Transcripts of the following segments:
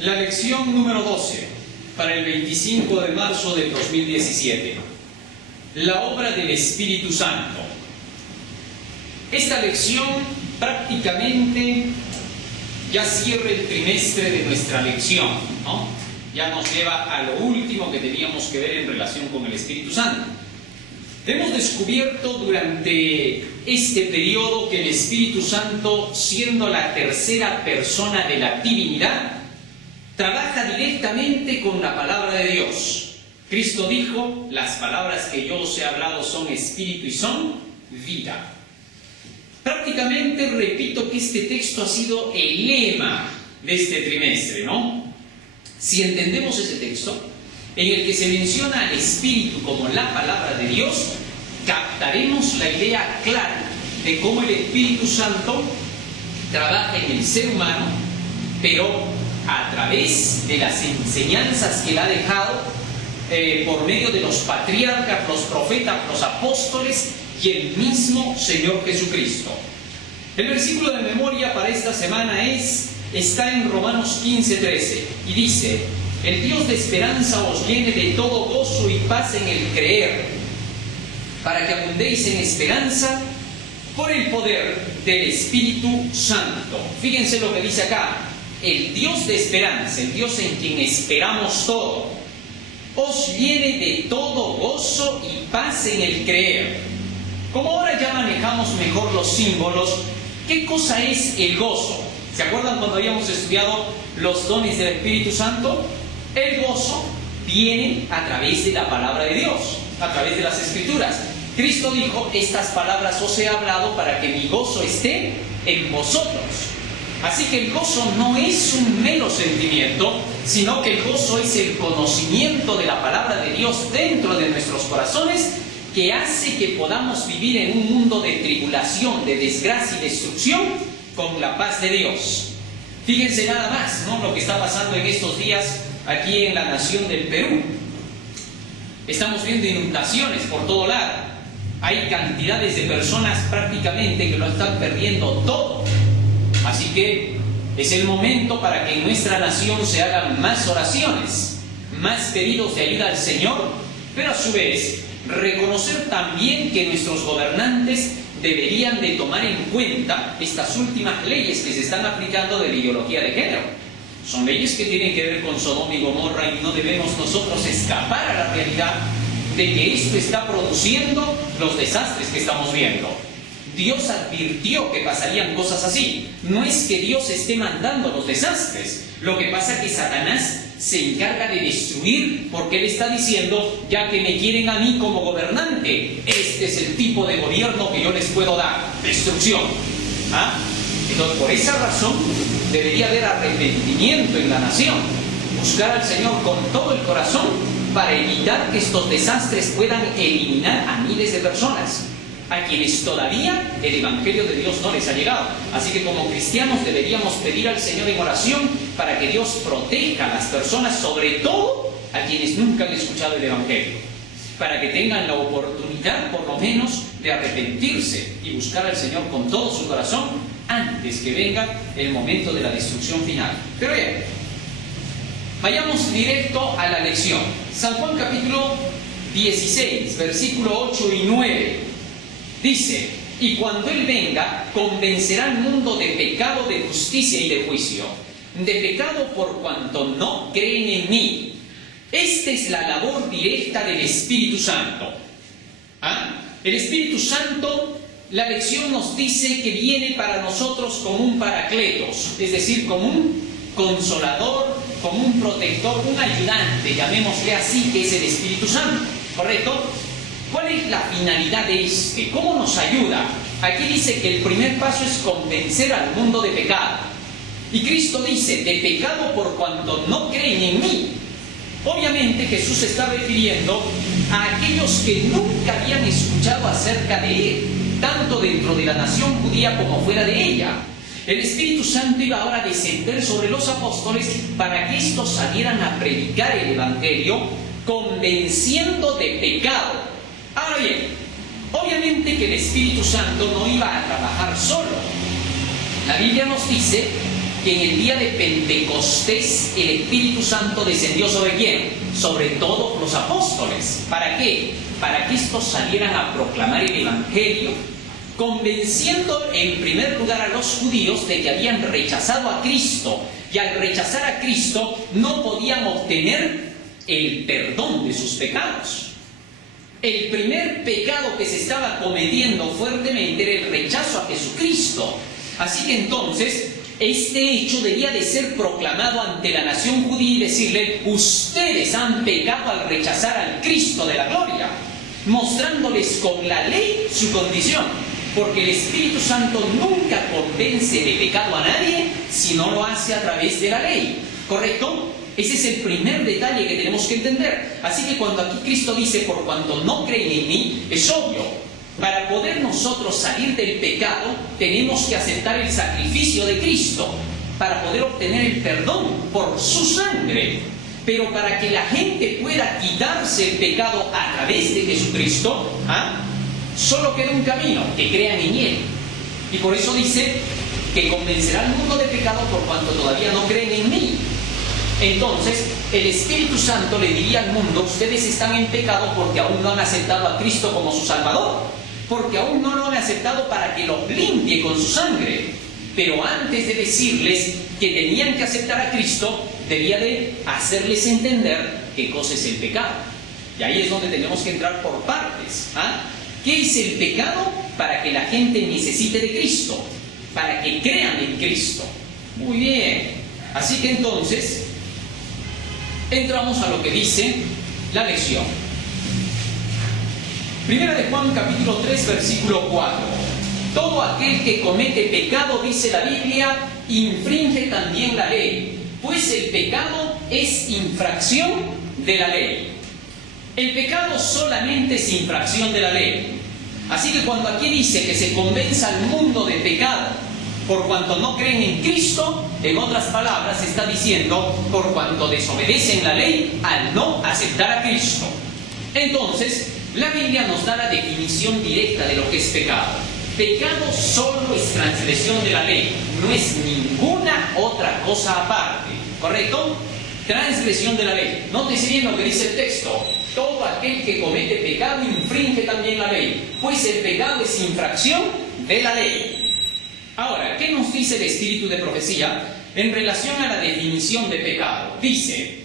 La lección número 12 para el 25 de marzo del 2017. La obra del Espíritu Santo. Esta lección prácticamente ya cierra el trimestre de nuestra lección, ¿no? Ya nos lleva a lo último que teníamos que ver en relación con el Espíritu Santo. Hemos descubierto durante este periodo que el Espíritu Santo, siendo la tercera persona de la divinidad, trabaja directamente con la palabra de Dios. Cristo dijo: las palabras que yo os he hablado son espíritu y son vida. Prácticamente repito que este texto ha sido el lema de este trimestre, ¿no? Si entendemos ese texto, en el que se menciona al Espíritu como la palabra de Dios, captaremos la idea clara de cómo el Espíritu Santo trabaja en el ser humano, pero a través de las enseñanzas que él ha dejado por medio de los patriarcas, los profetas, los apóstoles y el mismo Señor Jesucristo. El versículo de memoria para esta semana está en Romanos 15:13 y dice: el Dios de esperanza os llene de todo gozo y paz en el creer, para que abundéis en esperanza por el poder del Espíritu Santo. Fíjense lo que dice acá: el Dios de esperanza, el Dios en quien esperamos todo, os llene de todo gozo y paz en el creer. Como ahora ya manejamos mejor los símbolos, ¿qué cosa es el gozo? ¿Se acuerdan cuando habíamos estudiado los dones del Espíritu Santo? El gozo viene a través de la palabra de Dios, a través de las Escrituras. Cristo dijo: estas palabras os he hablado para que mi gozo esté en vosotros. Así que el gozo no es un mero sentimiento, sino que el gozo es el conocimiento de la palabra de Dios dentro de nuestros corazones, que hace que podamos vivir en un mundo de tribulación, de desgracia y destrucción, con la paz de Dios. Fíjense nada más, ¿no?, lo que está pasando en estos días aquí en la nación del Perú. Estamos viendo inundaciones por todo lado. Hay cantidades de personas prácticamente que lo están perdiendo todo. Así que es el momento para que en nuestra nación se hagan más oraciones, más pedidos de ayuda al Señor, pero a su vez reconocer también que nuestros gobernantes deberían de tomar en cuenta estas últimas leyes que se están aplicando de la ideología de género. Son leyes que tienen que ver con Sodoma y Gomorra, y no debemos nosotros escapar a la realidad de que esto está produciendo los desastres que estamos viendo. Dios advirtió que pasarían cosas así. No es que Dios esté mandando los desastres. Lo que pasa es que Satanás se encarga de destruir, porque él está diciendo: ya que me quieren a mí como gobernante, este es el tipo de gobierno que yo les puedo dar: destrucción. Entonces, por esa razón debería haber arrepentimiento en la nación, buscar al Señor con todo el corazón para evitar que estos desastres puedan eliminar a miles de personas a quienes todavía el Evangelio de Dios no les ha llegado. Así que como cristianos deberíamos pedir al Señor en oración para que Dios proteja a las personas, sobre todo a quienes nunca han escuchado el Evangelio, para que tengan la oportunidad por lo menos de arrepentirse y buscar al Señor con todo su corazón antes que venga el momento de la destrucción final. Pero bien, vayamos directo a la lección. San Juan capítulo 16, versículo 8 y 9. Dice: y cuando Él venga, convencerá al mundo de pecado, de justicia y de juicio. De pecado por cuanto no creen en mí. Esta es la labor directa del Espíritu Santo. El Espíritu Santo, la lección nos dice que viene para nosotros como un paracletos, es decir, como un consolador, como un protector, un ayudante, llamémosle así, que es el Espíritu Santo, ¿correcto? ¿Cuál es la finalidad de este? ¿Cómo nos ayuda? Aquí dice que el primer paso es convencer al mundo de pecado. Y Cristo dice: de pecado por cuanto no creen en mí. Obviamente Jesús se está refiriendo a aquellos que nunca habían escuchado acerca de Él, tanto dentro de la nación judía como fuera de ella. El Espíritu Santo iba ahora a descender sobre los apóstoles para que estos salieran a predicar el Evangelio, convenciendo de pecado. Ahora bien, obviamente que el Espíritu Santo no iba a trabajar solo. La Biblia nos dice que en el día de Pentecostés el Espíritu Santo descendió ¿sobre quién? Sobre todos los apóstoles. ¿Para qué? Para que estos salieran a proclamar el Evangelio, convenciendo en primer lugar a los judíos de que habían rechazado a Cristo, y al rechazar a Cristo no podían obtener el perdón de sus pecados. El primer pecado que se estaba cometiendo fuertemente era el rechazo a Jesucristo. Así que entonces este hecho debía de ser proclamado ante la nación judía y decirle: ustedes han pecado al rechazar al Cristo de la gloria, mostrándoles con la ley su condición, porque el Espíritu Santo nunca convence de pecado a nadie si no lo hace a través de la ley, ¿correcto? Ese es el primer detalle que tenemos que entender. Así que cuando aquí Cristo dice: por cuanto no creen en mí, es obvio. Para poder nosotros salir del pecado, tenemos que aceptar el sacrificio de Cristo para poder obtener el perdón por su sangre. Pero para que la gente pueda quitarse el pecado a través de Jesucristo, solo queda un camino: que crean en Él. Y por eso dice que convencerá al mundo de pecado por cuanto todavía no creen en mí. Entonces, el Espíritu Santo le diría al mundo: ustedes están en pecado porque aún no han aceptado a Cristo como su Salvador, porque aún no lo han aceptado para que los limpie con su sangre. Pero antes de decirles que tenían que aceptar a Cristo, debía de hacerles entender qué cosa es el pecado. Y ahí es donde tenemos que entrar por partes. ¿Qué es el pecado? Para que la gente necesite de Cristo, para que crean en Cristo. Muy bien. Así que entonces entramos a lo que dice la lección. Primera de Juan, capítulo 3, versículo 4. Todo aquel que comete pecado, dice la Biblia, infringe también la ley, pues el pecado es infracción de la ley. El pecado solamente es infracción de la ley. Así que cuando aquí dice que se convenza al mundo de pecado por cuanto no creen en Cristo, en otras palabras está diciendo por cuanto desobedecen la ley al no aceptar a Cristo. Entonces, la Biblia nos da la definición directa de lo que es pecado. Pecado solo es transgresión de la ley, no es ninguna otra cosa aparte, ¿correcto? Transgresión de la ley. Nótese bien lo que dice el texto: todo aquel que comete pecado infringe también la ley, pues el pecado es infracción de la ley. Ahora, ¿qué nos dice el espíritu de profecía en relación a la definición de pecado? Dice: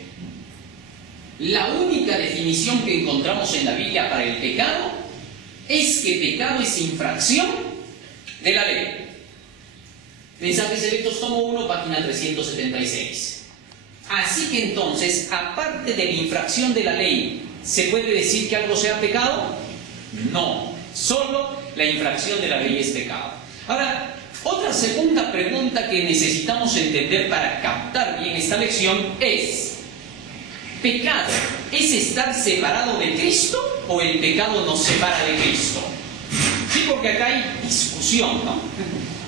la única definición que encontramos en la Biblia para el pecado es que pecado es infracción de la ley. Mensajes Selectos, tomo 1, página 376. Así que entonces, aparte de la infracción de la ley, ¿se puede decir que algo sea pecado? No, solo la infracción de la ley es pecado. Ahora, otra segunda pregunta que necesitamos entender para captar bien esta lección es: ¿pecado es estar separado de Cristo o el pecado nos separa de Cristo? Sí, porque acá hay discusión, ¿no?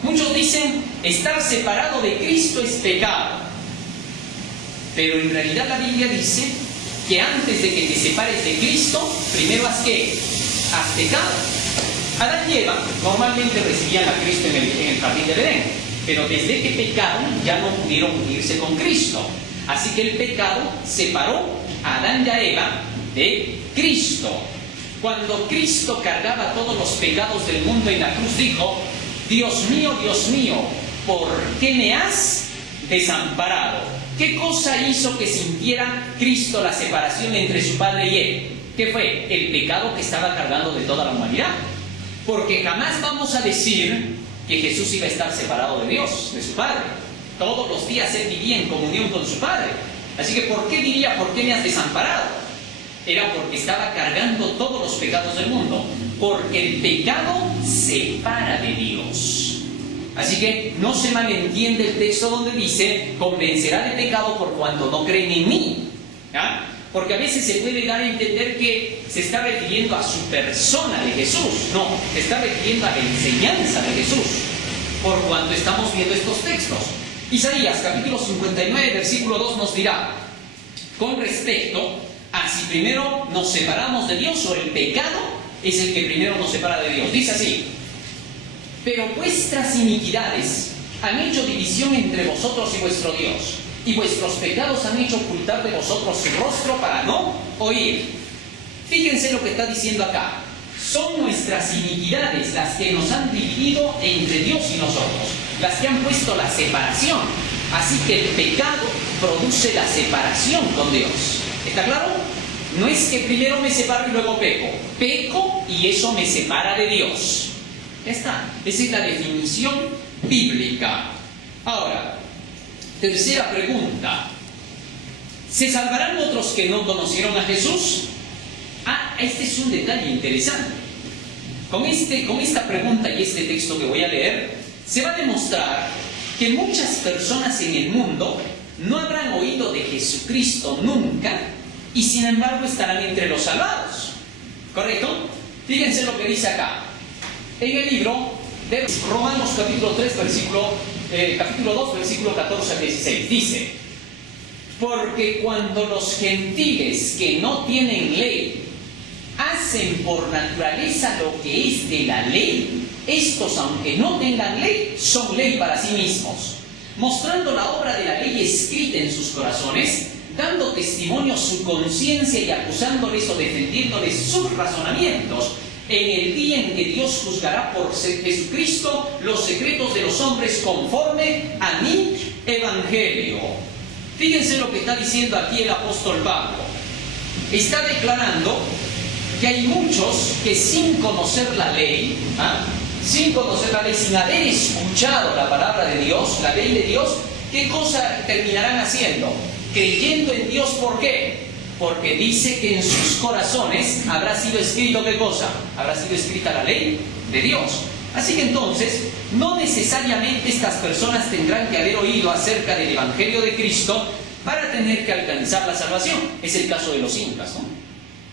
Muchos dicen: estar separado de Cristo es pecado. Pero en realidad la Biblia dice que antes de que te separes de Cristo, primero haz ¿qué? Haz pecado. Adán y Eva normalmente recibían a Cristo en el jardín del Edén, pero desde que pecaron ya no pudieron unirse con Cristo. Así que el pecado separó a Adán y a Eva de Cristo. Cuando Cristo cargaba todos los pecados del mundo en la cruz, dijo: Dios mío, ¿por qué me has desamparado? ¿Qué cosa hizo que sintiera Cristo la separación entre su Padre y Él? ¿Qué fue? El pecado que estaba cargando de toda la humanidad. Porque jamás vamos a decir que Jesús iba a estar separado de Dios, de su Padre. Todos los días Él vivía en comunión con su Padre. Así que ¿por qué diría: ¿por qué me has desamparado? Era porque estaba cargando todos los pecados del mundo. Porque el pecado separa de Dios. Así que no se malentiende el texto donde dice: convencerá de pecado por cuanto no creen en mí. Porque a veces se puede dar a entender que se está refiriendo a su persona de Jesús. No, se está refiriendo a la enseñanza de Jesús, por cuanto estamos viendo estos textos. Isaías capítulo 59 versículo 2 nos dirá con respecto a si primero nos separamos de Dios o el pecado es el que primero nos separa de Dios. Dice así: pero vuestras iniquidades han hecho división entre vosotros y vuestro Dios, y vuestros pecados han hecho ocultar de vosotros su rostro para no oír. Fíjense lo que está diciendo acá. Son nuestras iniquidades las que nos han dividido entre Dios y nosotros, las que han puesto la separación. Así que el pecado produce la separación con Dios. ¿Está claro? No es que primero me separo y luego peco. Peco y eso me separa de Dios. Ya está. Esa es la definición bíblica. Ahora, tercera pregunta. ¿Se salvarán otros que no conocieron a Jesús? Este es un detalle interesante. Con esta pregunta y este texto que voy a leer, se va a demostrar que muchas personas en el mundo no habrán oído de Jesucristo nunca y sin embargo estarán entre los salvados. ¿Correcto? Fíjense lo que dice acá. En el libro de Romanos capítulo 2, versículo 14 al 16, dice: porque cuando los gentiles que no tienen ley hacen por naturaleza lo que es de la ley, estos, aunque no tengan ley, son ley para sí mismos, mostrando la obra de la ley escrita en sus corazones, dando testimonio su conciencia y acusándoles o defendiéndoles sus razonamientos, en el día en que Dios juzgará por Jesucristo los secretos de los hombres conforme a mi evangelio. Fíjense lo que está diciendo aquí el apóstol Pablo. Está declarando que hay muchos que sin conocer la ley, sin haber escuchado la palabra de Dios, la ley de Dios, ¿qué cosa terminarán haciendo? Creyendo en Dios. ¿Por qué? Porque dice que en sus corazones habrá sido escrito ¿qué cosa? Habrá sido escrita la ley de Dios. Así que entonces, no necesariamente estas personas tendrán que haber oído acerca del Evangelio de Cristo para tener que alcanzar la salvación. Es el caso de los incas, ¿no?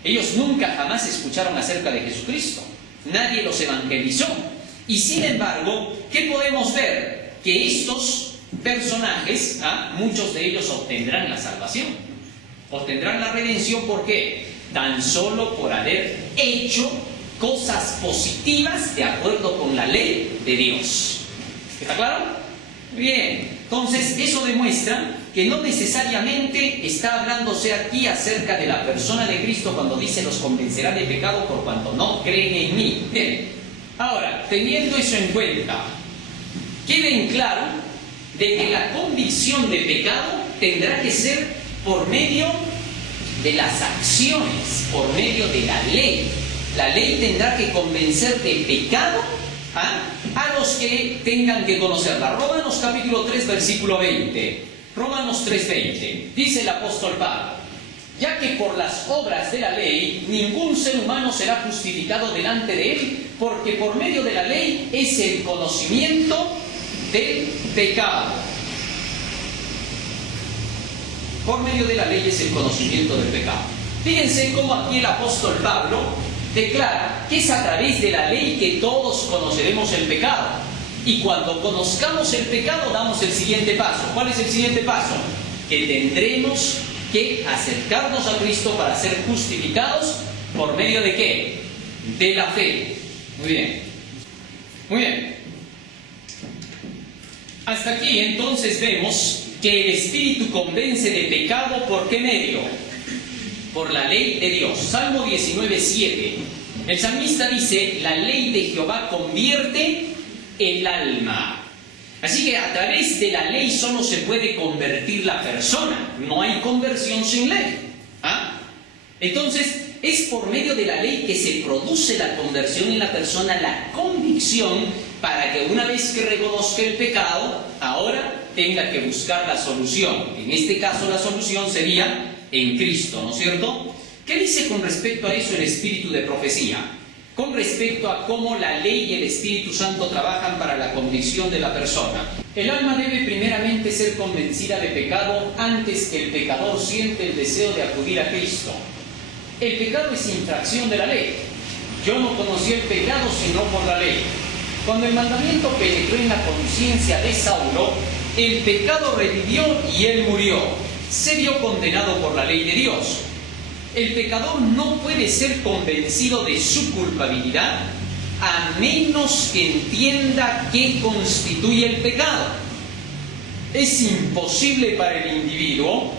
Ellos nunca jamás escucharon acerca de Jesucristo. Nadie los evangelizó. Y sin embargo, ¿qué podemos ver? Que estos personajes, muchos de ellos obtendrán la salvación. Obtendrán la redención. ¿Por qué? Tan solo por haber hecho cosas positivas de acuerdo con la ley de Dios. ¿Está claro? Bien. Entonces, eso demuestra que no necesariamente está hablándose aquí acerca de la persona de Cristo cuando dice los convencerá de pecado por cuanto no creen en mí. Bien. Ahora, teniendo eso en cuenta, quede en claro de que la convicción de pecado tendrá que ser por medio de las acciones, por medio de la ley. La ley tendrá que convencer de pecado a los que tengan que conocerla. Romanos capítulo 3, versículo 20. Romanos 3:20. Dice el apóstol Pablo: ya que por las obras de la ley ningún ser humano será justificado delante de él, porque por medio de la ley es el conocimiento del pecado. Por medio de la ley es el conocimiento del pecado. Fíjense cómo aquí el apóstol Pablo declara que es a través de la ley que todos conoceremos el pecado. Y cuando conozcamos el pecado damos el siguiente paso. ¿Cuál es el siguiente paso? Que tendremos que acercarnos a Cristo para ser justificados. ¿Por medio de qué? De la fe. Muy bien. Muy bien. Hasta aquí entonces vemos que el Espíritu convence de pecado. ¿Por qué medio? Por la ley de Dios. Salmo 19:7. El salmista dice: la ley de Jehová convierte el alma. Así que a través de la ley solo se puede convertir la persona. No hay conversión sin ley. Entonces, es por medio de la ley que se produce la conversión en la persona, la convicción, para que una vez que reconozca el pecado, ahora tenga que buscar la solución. En este caso la solución sería en Cristo, ¿no es cierto? ¿Qué dice con respecto a eso el espíritu de profecía? Con respecto a cómo la ley y el Espíritu Santo trabajan para la convicción de la persona. El alma debe primeramente ser convencida de pecado antes que el pecador siente el deseo de acudir a Cristo. El pecado es infracción de la ley. Yo no conocí el pecado sino por la ley. Cuando el mandamiento penetró en la conciencia de Saulo, el pecado revivió y él murió. Se vio condenado por la ley de Dios. El pecador no puede ser convencido de su culpabilidad a menos que entienda qué constituye el pecado. Es imposible para el individuo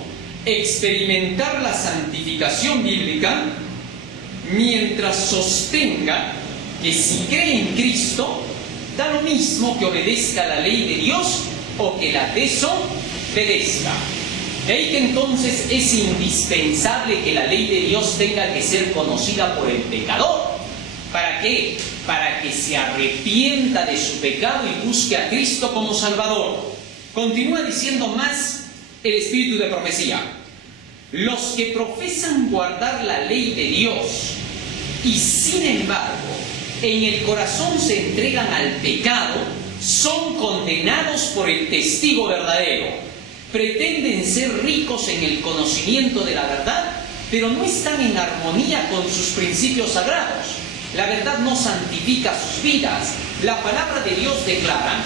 experimentar la santificación bíblica mientras sostenga que si cree en Cristo, da lo mismo que obedezca la ley de Dios o que la desobedezca. De ahí que entonces es indispensable que la ley de Dios tenga que ser conocida por el pecador. ¿Para qué? Para que se arrepienta de su pecado y busque a Cristo como Salvador. Continúa diciendo más el espíritu de profecía. Los que profesan guardar la ley de Dios y sin embargo en el corazón se entregan al pecado, son condenados por el testigo verdadero. Pretenden ser ricos en el conocimiento de la verdad, pero no están en armonía con sus principios sagrados. La verdad no santifica sus vidas. La palabra de Dios declara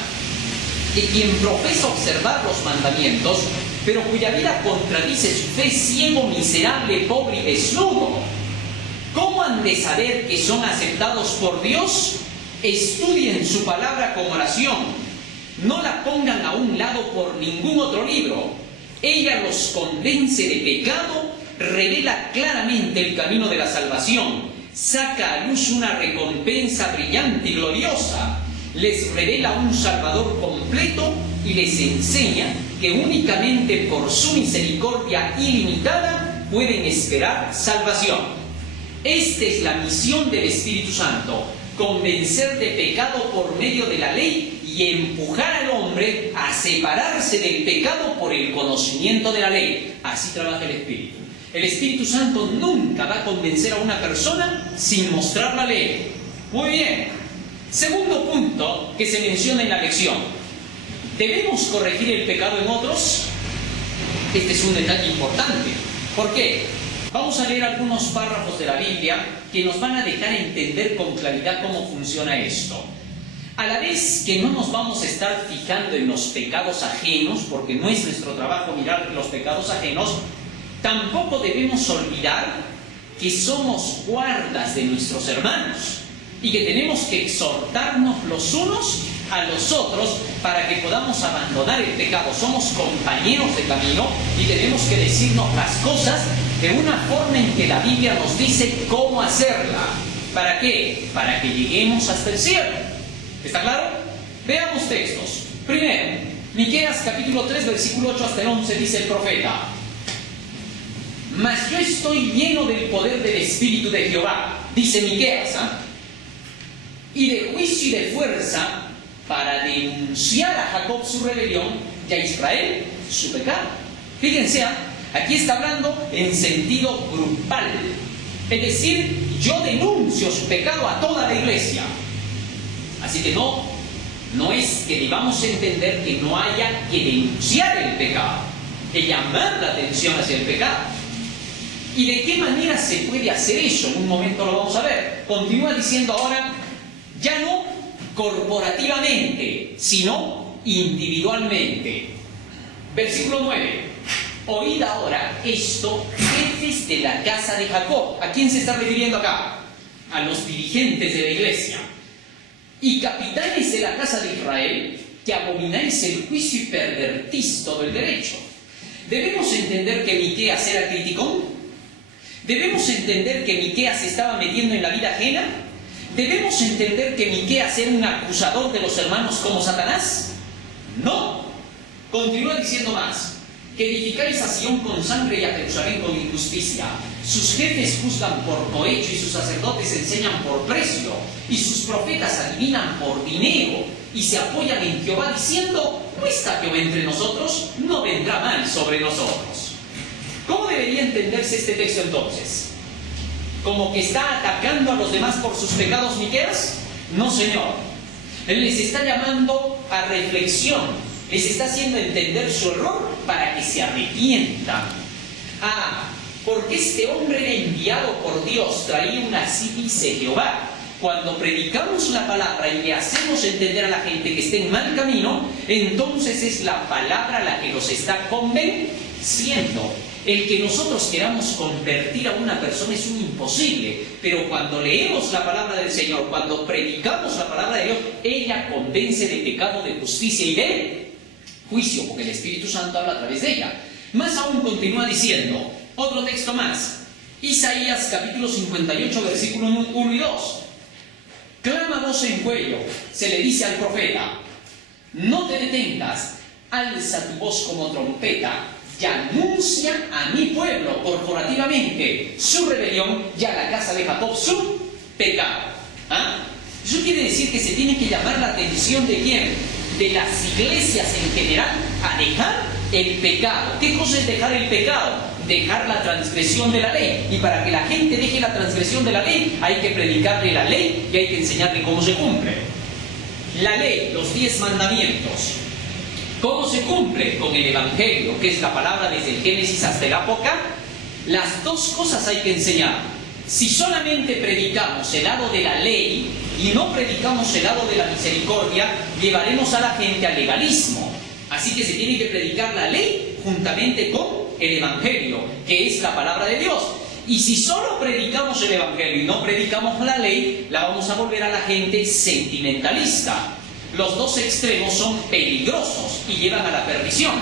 que quien profesa observar los mandamientos, pero cuya vida contradice su fe, ciego, miserable, pobre y desnudo. ¿Cómo han de saber que son aceptados por Dios? Estudien su palabra con oración. No la pongan a un lado por ningún otro libro. Ella los convence de pecado, revela claramente el camino de la salvación, saca a luz una recompensa brillante y gloriosa, les revela un Salvador completo y les enseña que únicamente por su misericordia ilimitada pueden esperar salvación. Esta es la misión del Espíritu Santo: convencer de pecado por medio de la ley y empujar al hombre a separarse del pecado por el conocimiento de la ley. Así trabaja el Espíritu. El Espíritu Santo nunca va a convencer a una persona sin mostrar la ley. Muy bien. Segundo punto que se menciona en la lección. ¿Debemos corregir el pecado en otros? Este es un detalle importante. ¿Por qué? Vamos a leer algunos párrafos de la Biblia que nos van a dejar entender con claridad cómo funciona esto. A la vez que no nos vamos a estar fijando en los pecados ajenos, porque no es nuestro trabajo mirar los pecados ajenos, tampoco debemos olvidar que somos guardas de nuestros hermanos y que tenemos que exhortarnos los unos a los otros para que podamos abandonar el pecado. Somos compañeros de camino y tenemos que decirnos las cosas de una forma en que la Biblia nos dice cómo hacerla. ¿Para qué? Para que lleguemos hasta el cielo. ¿Está claro? Veamos textos. Primero, Miqueas capítulo 3, versículo 8 hasta el 11, dice el profeta: Mas yo estoy lleno del poder del Espíritu de Jehová, dice Miqueas, y de juicio y de fuerza, para denunciar a Jacob su rebelión y a Israel su pecado. Fíjense, aquí está hablando en sentido grupal. Es decir, yo denuncio su pecado a toda la iglesia. Así que no es que debamos entender que no haya que denunciar el pecado, que llamar la atención hacia el pecado. ¿Y de qué manera se puede hacer eso? En un momento lo vamos a ver. Continúa diciendo ahora, ya no corporativamente, sino individualmente. Versículo 9. Oíd ahora esto, jefes de la casa de Jacob. ¿A quién se está refiriendo acá? A los dirigentes de la iglesia. Y capitanes de la casa de Israel, que abomináis el juicio y pervertís todo el derecho. ¿Debemos entender que Miqueas era criticón? ¿Debemos entender que Miqueas se estaba metiendo en la vida ajena? ¿Debemos entender que Miqueas era un acusador de los hermanos como Satanás? No. Continúa diciendo más: que edificáis a Sión con sangre y a Jerusalén con injusticia. Sus jefes juzgan por cohecho y sus sacerdotes enseñan por precio, y sus profetas adivinan por dinero, y se apoyan en Jehová diciendo: ¿no está Jehová entre nosotros? No vendrá mal sobre nosotros. ¿Cómo debería entenderse este texto entonces? ¿Como que está atacando a los demás por sus pecados Miqueas? No, señor. Él les está llamando a reflexión, les está haciendo entender su error para que se arrepientan. Porque este hombre era enviado por Dios, traía una así dice Jehová. Cuando predicamos la palabra y le hacemos entender a la gente que está en mal camino, entonces es la palabra la que los está convenciendo. El que nosotros queramos convertir a una persona es un imposible, pero cuando leemos la palabra del Señor, cuando predicamos la palabra de Dios, ella convence de pecado, de justicia y de juicio, porque el Espíritu Santo habla a través de ella. Más aún continúa diciendo, otro texto más, Isaías capítulo 58, versículos 1 y 2. Clama voz en cuello, se le dice al profeta, no te detengas, alza tu voz como trompeta y anuncia a mi pueblo corporativamente su rebelión y a la casa de Jacob su pecado. ¿Ah? Eso quiere decir que se tiene que llamar la atención de ¿quién? De las iglesias en general a dejar el pecado. ¿Qué cosa es dejar el pecado? Dejar la transgresión de la ley. Y para que la gente deje la transgresión de la ley, hay que predicarle la ley y hay que enseñarle cómo se cumple. La ley, los 10 mandamientos. ¿Cómo se cumple? Con el Evangelio, que es la palabra desde el Génesis hasta el Apocalipsis. Las dos cosas hay que enseñar. Si solamente predicamos el lado de la ley y no predicamos el lado de la misericordia, llevaremos a la gente al legalismo. Así que se tiene que predicar la ley juntamente con el Evangelio, que es la palabra de Dios. Y si solo predicamos el Evangelio y no predicamos la ley, la vamos a volver a la gente sentimentalista. Los dos extremos son peligrosos y llevan a la perdición.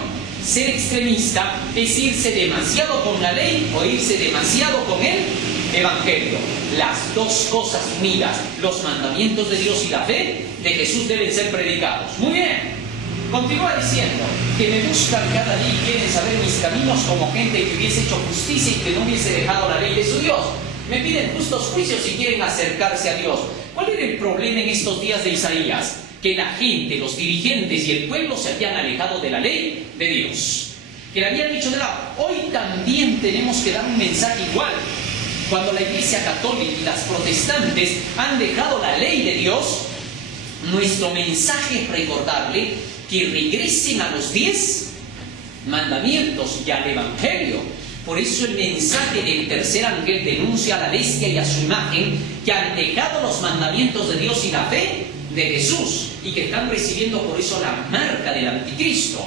Ser extremista es irse demasiado con la ley o irse demasiado con el Evangelio. Las dos cosas unidas, los mandamientos de Dios y la fe de Jesús deben ser predicados. Muy bien. Continúa diciendo que me buscan cada día y quieren saber mis caminos como gente que hubiese hecho justicia y que no hubiese dejado la ley de su Dios. Me piden justos juicios y quieren acercarse a Dios. ¿Cuál era el problema en estos días de Isaías? Que la gente, los dirigentes y el pueblo se habían alejado de la ley de Dios. Que le habían dicho de lado. Hoy también tenemos que dar un mensaje igual. Cuando la Iglesia Católica y las protestantes han dejado la ley de Dios, nuestro mensaje es recordarle que regresen a los 10 mandamientos y al Evangelio. Por eso el mensaje del tercer ángel denuncia a la bestia y a su imagen que han dejado los mandamientos de Dios y la fe de Jesús y que están recibiendo por eso la marca del anticristo.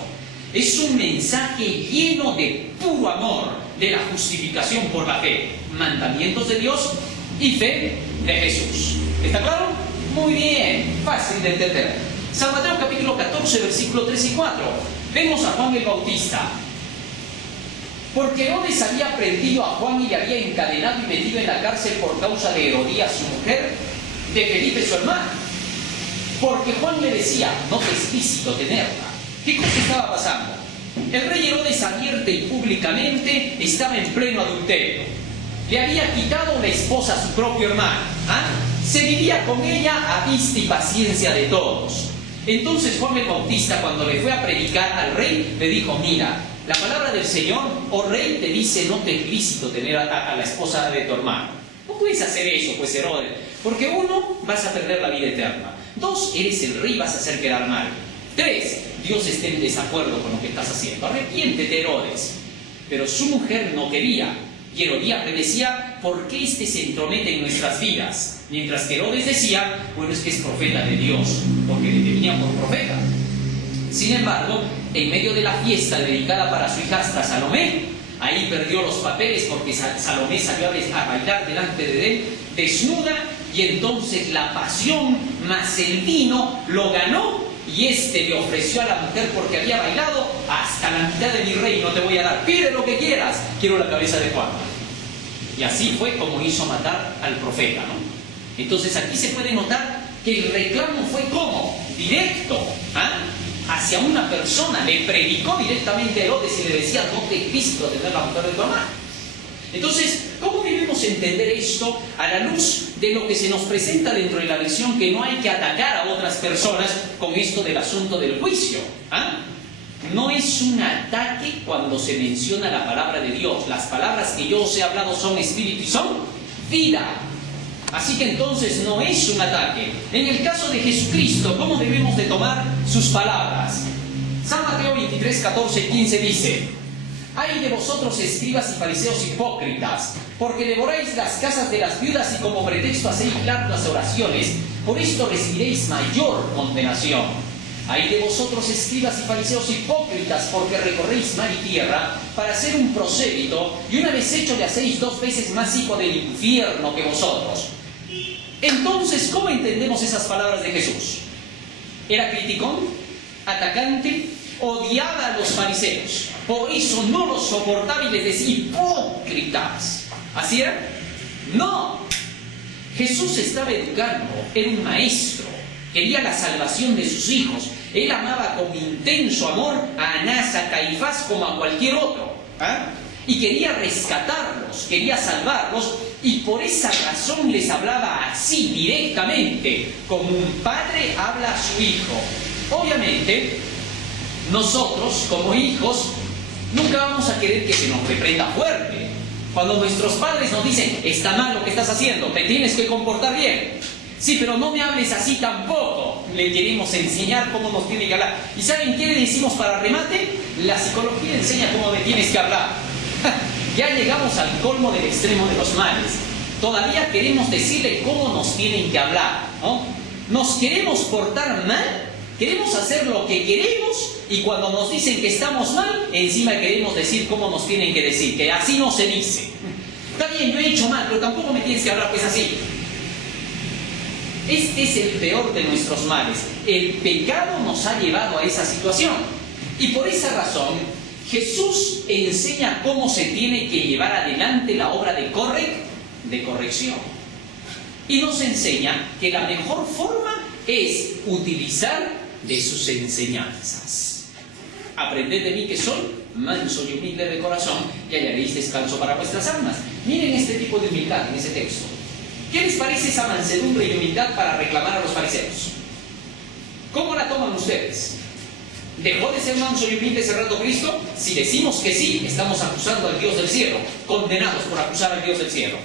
Es un mensaje lleno de puro amor de la justificación por la fe, mandamientos de Dios y fe de Jesús. ¿Está claro? Muy bien, fácil de entender. San Mateo capítulo 14, versículos 3 y 4. Vemos a Juan el Bautista. Porque Herodes había prendido a Juan y le había encadenado y metido en la cárcel por causa de Herodías, su mujer, de Felipe su hermano. Porque Juan le decía, no es lícito tenerla. ¿Qué cosa estaba pasando? El rey Herodes abierta y públicamente estaba en pleno adulterio. Le había quitado la esposa a su propio hermano. Se vivía con ella a vista y paciencia de todos. Entonces Juan el Bautista, cuando le fue a predicar al rey, le dijo, mira, la palabra del Señor, oh rey, te dice, no te es lícito tener a la esposa de tu hermano. No puedes hacer eso, pues Herodes, porque 1, vas a perder la vida eterna. 2, eres el rey y vas a hacer quedar mal. 3, Dios está en desacuerdo con lo que estás haciendo. Arrepiéntete, Herodes. Pero su mujer no quería. Y Herodías le decía, ¿por qué este se entromete en nuestras vidas? Mientras que Herodes decía, bueno, es que es profeta de Dios, porque le tenía por profeta. Sin embargo, en medio de la fiesta dedicada para su hijastra Salomé, ahí perdió los papeles porque Salomé salió a bailar delante de él, desnuda, y entonces la pasión más el vino lo ganó, y este le ofreció a la mujer porque había bailado, hasta la mitad de mi reino te voy a dar, pide lo que quieras, quiero la cabeza de Juan. Y así fue como hizo matar al profeta, ¿no? Entonces aquí se puede notar que el reclamo fue como directo, hacia una persona, le predicó directamente a Herodes y le decía, no te es lícito tener la mujer de tu hermano. Entonces, ¿cómo debemos entender esto a la luz de lo que se nos presenta dentro de la lección, que no hay que atacar a otras personas con esto del asunto del juicio? No es un ataque cuando se menciona la palabra de Dios. Las palabras que yo os he hablado son espíritu y son vida. Así que entonces no es un ataque. En el caso de Jesucristo, ¿cómo debemos de tomar sus palabras? San Mateo 23, 14 y 15 dice, ay de vosotros, escribas y fariseos hipócritas, porque devoráis las casas de las viudas y como pretexto hacéis largas oraciones, por esto recibiréis mayor condenación. Ay de vosotros, escribas y fariseos hipócritas, porque recorréis mar y tierra para hacer un prosélito, y una vez hecho le hacéis 2 veces más hijo del infierno que vosotros. Entonces, ¿cómo entendemos esas palabras de Jesús? ¿Era criticón? ¿Atacante? Odiaba a los fariseos. Por eso no los soportaba y les decía hipócritas. ¿Así era? No. Jesús estaba educando, era un maestro. Quería la salvación de sus hijos. Él amaba con intenso amor a Anás, a Caifás, como a cualquier otro. Y quería rescatarlos, quería salvarlos, y por esa razón les hablaba así, directamente, como un padre habla a su hijo. Obviamente, nosotros, como hijos, nunca vamos a querer que se nos reprenda fuerte. Cuando nuestros padres nos dicen, está mal lo que estás haciendo, te tienes que comportar bien. Sí, pero no me hables así tampoco. Le queremos enseñar cómo nos tiene que hablar. ¿Y saben qué le decimos para remate? La psicología enseña cómo me tienes que hablar. Ya llegamos al colmo del extremo de los males. Todavía queremos decirle cómo nos tienen que hablar, ¿no? Nos queremos portar mal, queremos hacer lo que queremos, y cuando nos dicen que estamos mal, encima queremos decir cómo nos tienen que decir, que así no se dice. Está bien, yo he hecho mal, pero tampoco me tienes que hablar pues así. Este es el peor de nuestros males. El pecado nos ha llevado a esa situación. Y por esa razón, Jesús enseña cómo se tiene que llevar adelante la obra de corrección. Y nos enseña que la mejor forma es utilizar de sus enseñanzas. Aprended de mí que soy manso y humilde de corazón, y hallaréis descanso para vuestras almas. Miren este tipo de humildad en ese texto. ¿Qué les parece esa mansedumbre y humildad para reclamar a los fariseos? ¿Cómo la toman ustedes? ¿Dejó de ser manso y humilde ese rato Cristo? Si decimos que sí, estamos acusando al Dios del cielo, condenados por acusar al Dios del cielo.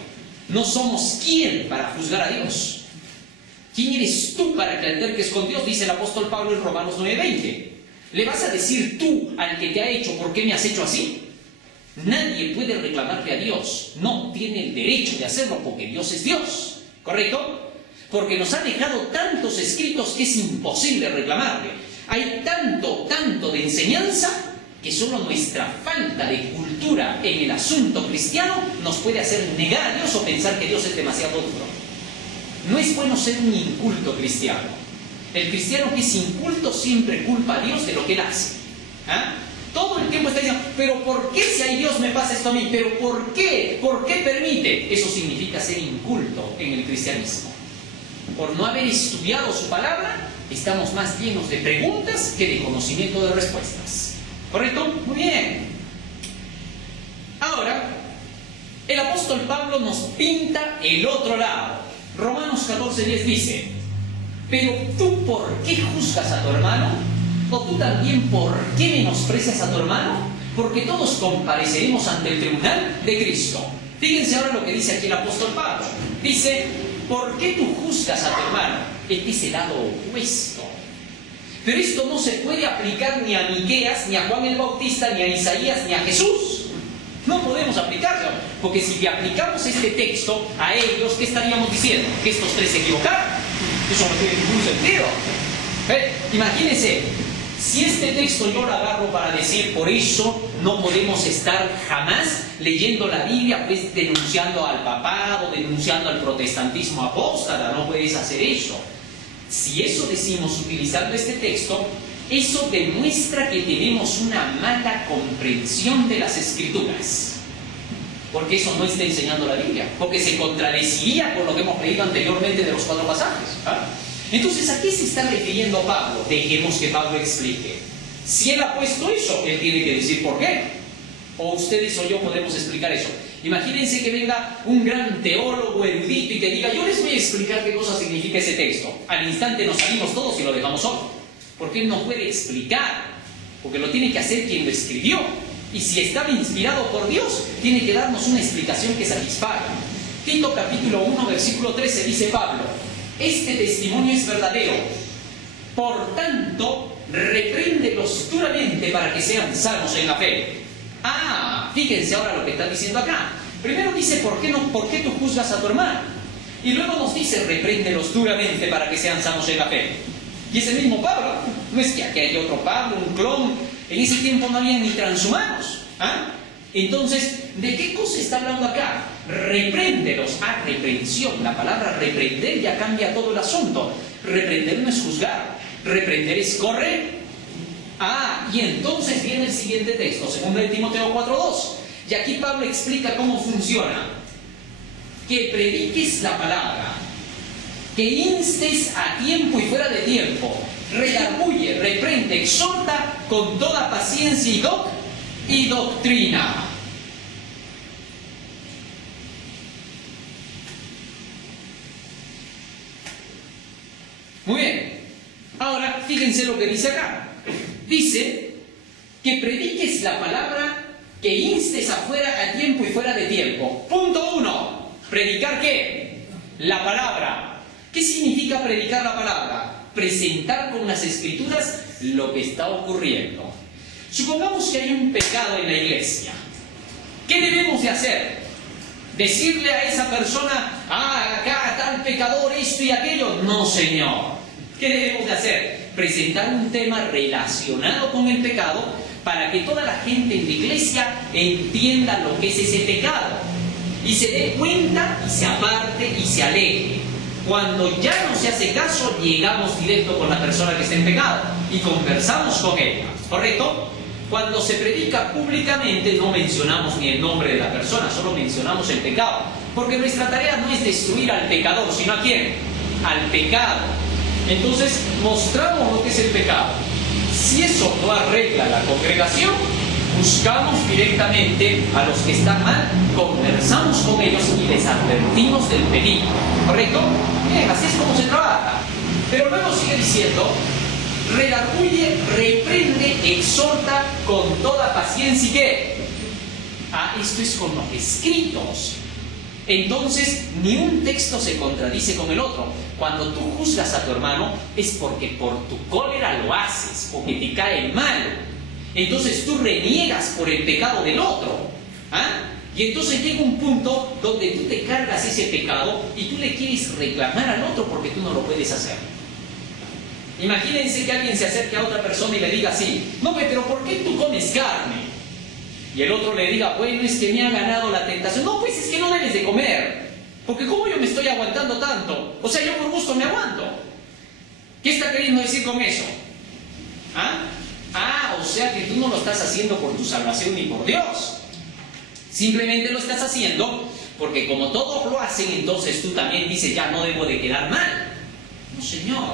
No somos quién para juzgar a Dios. ¿Quién eres tú para que alterques con Dios? Dice el apóstol Pablo en Romanos 9:20. ¿Le vas a decir tú al que te ha hecho por qué me has hecho así? Nadie puede reclamarle a Dios. No tiene el derecho de hacerlo porque Dios es Dios. ¿Correcto? Porque nos ha dejado tantos escritos que es imposible reclamarle. Hay tanto de enseñanza que solo nuestra falta de cultura en el asunto cristiano nos puede hacer negar a Dios o pensar que Dios es demasiado duro. No es bueno ser un inculto cristiano. El cristiano que es inculto siempre culpa a Dios de lo que él hace. Todo el tiempo está diciendo, pero ¿por qué si hay Dios me pasa esto a mí? ¿Pero por qué? ¿Por qué permite? Eso significa ser inculto en el cristianismo. Por no haber estudiado su palabra, estamos más llenos de preguntas que de conocimiento de respuestas. ¿Correcto? Muy bien. Ahora, el apóstol Pablo nos pinta el otro lado. Romanos 14:10 dice, pero tú ¿por qué juzgas a tu hermano? ¿O tú también por qué menosprecias a tu hermano? Porque todos compareceremos ante el tribunal de Cristo. Fíjense ahora lo que dice aquí el apóstol Pablo. Dice, ¿por qué tú juzgas a tu hermano? Este es el lado opuesto. Pero esto no se puede aplicar ni a Miqueas, ni a Juan el Bautista, ni a Isaías, ni a Jesús. No podemos aplicarlo, porque si le aplicamos este texto a ellos, ¿qué estaríamos diciendo? Que estos tres se equivocaron. Eso no tiene ningún sentido. Imagínense, si este texto yo lo agarro para decir, por eso no podemos estar jamás leyendo la Biblia, pues denunciando al papado, denunciando al protestantismo apóstata, no puedes hacer eso. Si eso decimos utilizando este texto, eso demuestra que tenemos una mala comprensión de las Escrituras. Porque eso no está enseñando la Biblia, porque se contradeciría con lo que hemos leído anteriormente de los 4 pasajes. Entonces, ¿a qué se está refiriendo Pablo? Dejemos que Pablo explique. Si él ha puesto eso, él tiene que decir por qué. O ustedes o yo podemos explicar eso. Imagínense que venga un gran teólogo erudito y que diga, yo les voy a explicar qué cosa significa ese texto. Al instante nos salimos todos y lo dejamos solo. Porque él no puede explicar, porque lo tiene que hacer quien lo escribió. Y si estaba inspirado por Dios, tiene que darnos una explicación que satisfaga. Tito capítulo 1, versículo 13 dice Pablo, este testimonio es verdadero. Por tanto, repréndelos duramente para que sean sanos en la fe. Fíjense ahora lo que está diciendo acá. Primero dice, ¿por qué tú juzgas a tu hermano? Y luego nos dice, repréndelos duramente para que sean sanos en la fe. Y es el mismo Pablo. No es que aquí hay otro Pablo, un clon. En ese tiempo no había ni transhumanos. ¿Ah? Entonces, ¿de qué cosa está hablando acá? Repréndelos. Ah, reprensión. La palabra reprender ya cambia todo el asunto. Reprender no es juzgar. Reprender es correr. Ah, y entonces viene el siguiente texto, 2 Timoteo 4:2. Y aquí Pablo explica cómo funciona. Que prediques la palabra, que instes a tiempo y fuera de tiempo, redarguye, reprende, exhorta con toda paciencia y doctrina. Muy bien. Ahora, fíjense lo que dice acá. Dice que prediques la palabra, que instes afuera a tiempo y fuera de tiempo. Punto 1. ¿Predicar qué? La palabra. ¿Qué significa predicar la palabra? Presentar con las escrituras lo que está ocurriendo. Supongamos que hay un pecado en la iglesia. ¿Qué debemos de hacer? ¿Decirle a esa persona, acá tal pecador, esto y aquello? No, señor. ¿Qué debemos de hacer? Presentar un tema relacionado con el pecado para que toda la gente en la iglesia entienda lo que es ese pecado y se dé cuenta y se aparte y se aleje. Cuando ya no se hace caso, llegamos directo con la persona que está en pecado y conversamos con ella, ¿correcto? Cuando se predica públicamente no mencionamos ni el nombre de la persona, solo mencionamos el pecado, porque nuestra tarea no es destruir al pecador, sino ¿a quién? Al pecado. Entonces mostramos lo que es el pecado. Si eso no arregla la congregación, buscamos directamente a los que están mal, conversamos con ellos y les advertimos del peligro, ¿correcto? Bien, así es como se trabaja. Pero luego sigue diciendo, redarguye, reprende, exhorta con toda paciencia y ¿qué? Esto es con los escritos. Entonces, ni un texto se contradice con el otro. Cuando tú juzgas a tu hermano, es porque por tu cólera lo haces, porque te cae mal. Entonces tú reniegas por el pecado del otro. Y entonces llega un punto donde tú te cargas ese pecado y tú le quieres reclamar al otro porque tú no lo puedes hacer. Imagínense que alguien se acerque a otra persona y le diga así, no, pero ¿por qué tú comes carne? Y el otro le diga, bueno, es que me ha ganado la tentación. No, pues es que no debes de comer. Porque ¿cómo yo me estoy aguantando tanto? O sea, yo por gusto me aguanto. ¿Qué está queriendo decir con eso? O sea que tú no lo estás haciendo por tu salvación ni por Dios. Simplemente lo estás haciendo porque como todos lo hacen, entonces tú también dices, ya no debo de quedar mal. No, señor.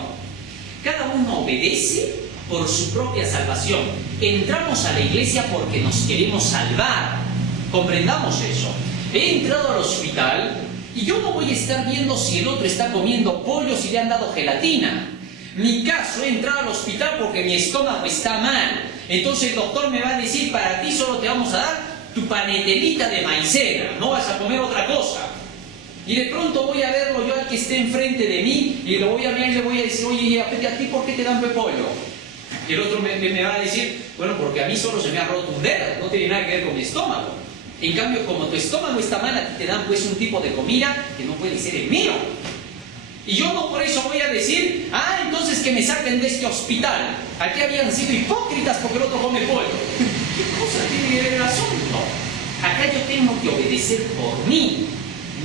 Cada uno obedece por su propia salvación. Entramos a la iglesia porque nos queremos salvar. Comprendamos eso. He entrado al hospital y yo no voy a estar viendo si el otro está comiendo pollo, si le han dado gelatina. Mi caso, he entrado al hospital porque mi estómago está mal. Entonces el doctor me va a decir, para ti solo te vamos a dar tu panetelita de maicena, no vas a comer otra cosa. Y de pronto voy a verlo yo al que esté enfrente de mí y lo voy a ver y le voy a decir, oye, ¿a ti por qué te dan pollo? Y el otro me va a decir, bueno, porque a mí solo se me ha roto un dedo, no tiene nada que ver con mi estómago. En cambio, como tu estómago está mal, a ti te dan pues un tipo de comida que no puede ser el mío. Y yo no por eso voy a decir, entonces que me saquen de este hospital. Aquí habían sido hipócritas porque el otro come pollo. ¿Qué cosa tiene que ver el asunto? Acá yo tengo que obedecer por mí,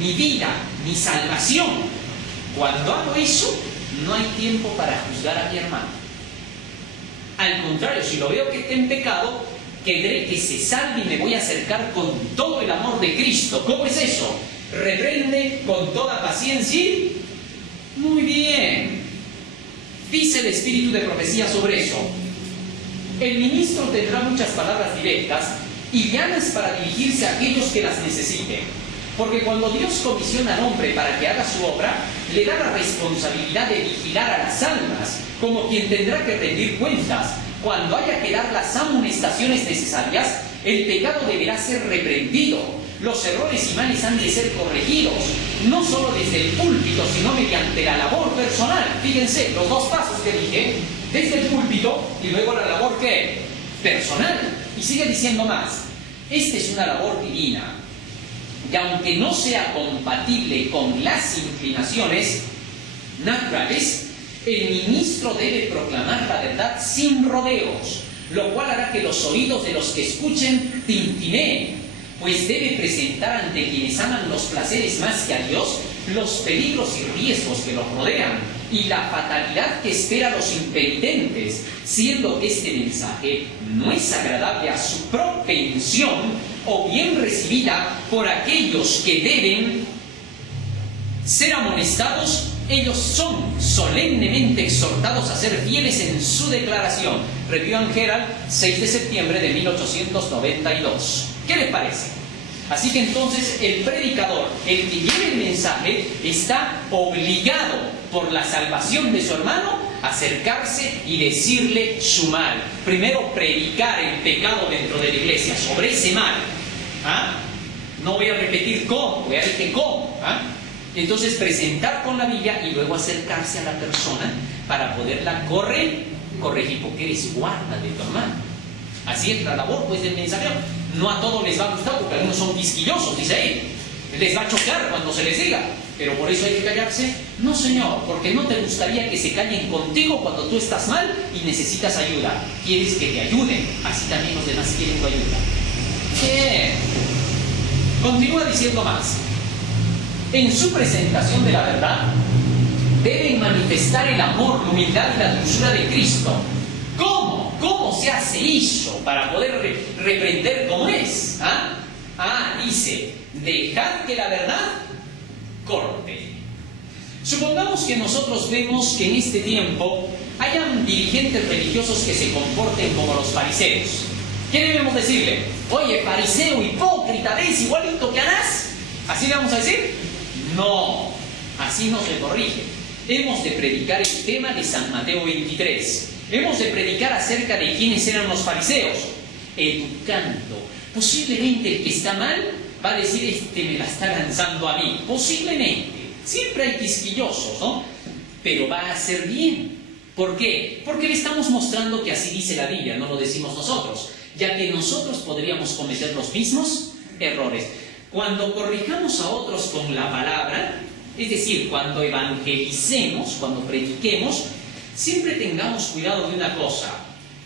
mi vida, mi salvación. Cuando hago eso, no hay tiempo para juzgar a mi hermano. Al contrario, si lo veo que está en pecado, querré que se salve y me voy a acercar con todo el amor de Cristo. ¿Cómo es eso? Reprende con toda paciencia. Muy bien. Dice el Espíritu de profecía sobre eso. El ministro tendrá muchas palabras directas y llanas para dirigirse a aquellos que las necesiten. Porque cuando Dios comisiona al hombre para que haga su obra, le da la responsabilidad de vigilar a las almas, como quien tendrá que rendir cuentas. Cuando haya que dar las amonestaciones necesarias, el pecado deberá ser reprendido. Los errores y males han de ser corregidos, no solo desde el púlpito, sino mediante la labor personal. Fíjense, los dos pasos que dije, desde el púlpito y luego la labor ¿qué? Personal. Y sigue diciendo más, esta es una labor divina, y aunque no sea compatible con las inclinaciones naturales, El ministro debe proclamar la verdad sin rodeos, lo cual hará que los oídos de los que escuchen tintineen, pues debe presentar ante quienes aman los placeres más que a Dios los peligros y riesgos que los rodean y la fatalidad que espera a los impenitentes, siendo que este mensaje no es agradable a su propensión o bien recibida por aquellos que deben ser amonestados. Ellos son solemnemente exhortados a ser fieles en su declaración. Review and Herald, 6 de septiembre de 1892. ¿Qué les parece? Así que entonces el predicador, el que lleve el mensaje, está obligado por la salvación de su hermano a acercarse y decirle su mal. Primero predicar el pecado dentro de la iglesia, sobre ese mal. ¿Ah? No voy a repetir cómo, voy a decir cómo. ¿Ah? Entonces presentar con la Biblia y luego acercarse a la persona para poderla corregir, porque eres guarda de tu hermano. Así es la labor pues del mensajero. No a todos les va a gustar porque algunos son quisquillosos, dice él. Les va a chocar cuando se les diga. Pero por eso hay que callarse. No, Señor, porque no te gustaría que se callen contigo cuando tú estás mal y necesitas ayuda. Quieres que te ayuden. Así también los demás quieren tu ayuda. Bien. Continúa diciendo más. En su presentación de la verdad, deben manifestar el amor, la humildad y la dulzura de Cristo. ¿Cómo? ¿Cómo se hace eso para poder reprender como es? Dice, dejad que la verdad corte. Supongamos que nosotros vemos que en este tiempo hayan dirigentes religiosos que se comporten como los fariseos. ¿Qué debemos decirle? Oye, fariseo, hipócrita, ¿ves igualito que Anás? ¿Así le vamos a decir? No, así no se corrige. Hemos de predicar el tema de San Mateo 23. Hemos de predicar acerca de quiénes eran los fariseos, educando. Posiblemente el que está mal va a decir, este me la está lanzando a mí. Posiblemente. Siempre hay quisquillosos, ¿no? Pero va a hacer bien. ¿Por qué? Porque le estamos mostrando que así dice la Biblia, no lo decimos nosotros, ya que nosotros podríamos cometer los mismos errores. Cuando corrijamos a otros con la palabra, es decir, cuando evangelicemos, cuando prediquemos, siempre tengamos cuidado de una cosa,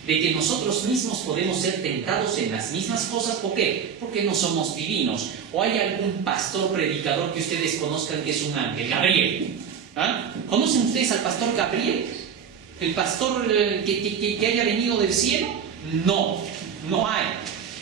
de que nosotros mismos podemos ser tentados en las mismas cosas. ¿Por qué? Porque no somos divinos. O hay algún pastor predicador que ustedes conozcan que es un ángel, Gabriel. ¿Conocen ustedes al pastor Gabriel? ¿El pastor que haya venido del cielo? No, no hay.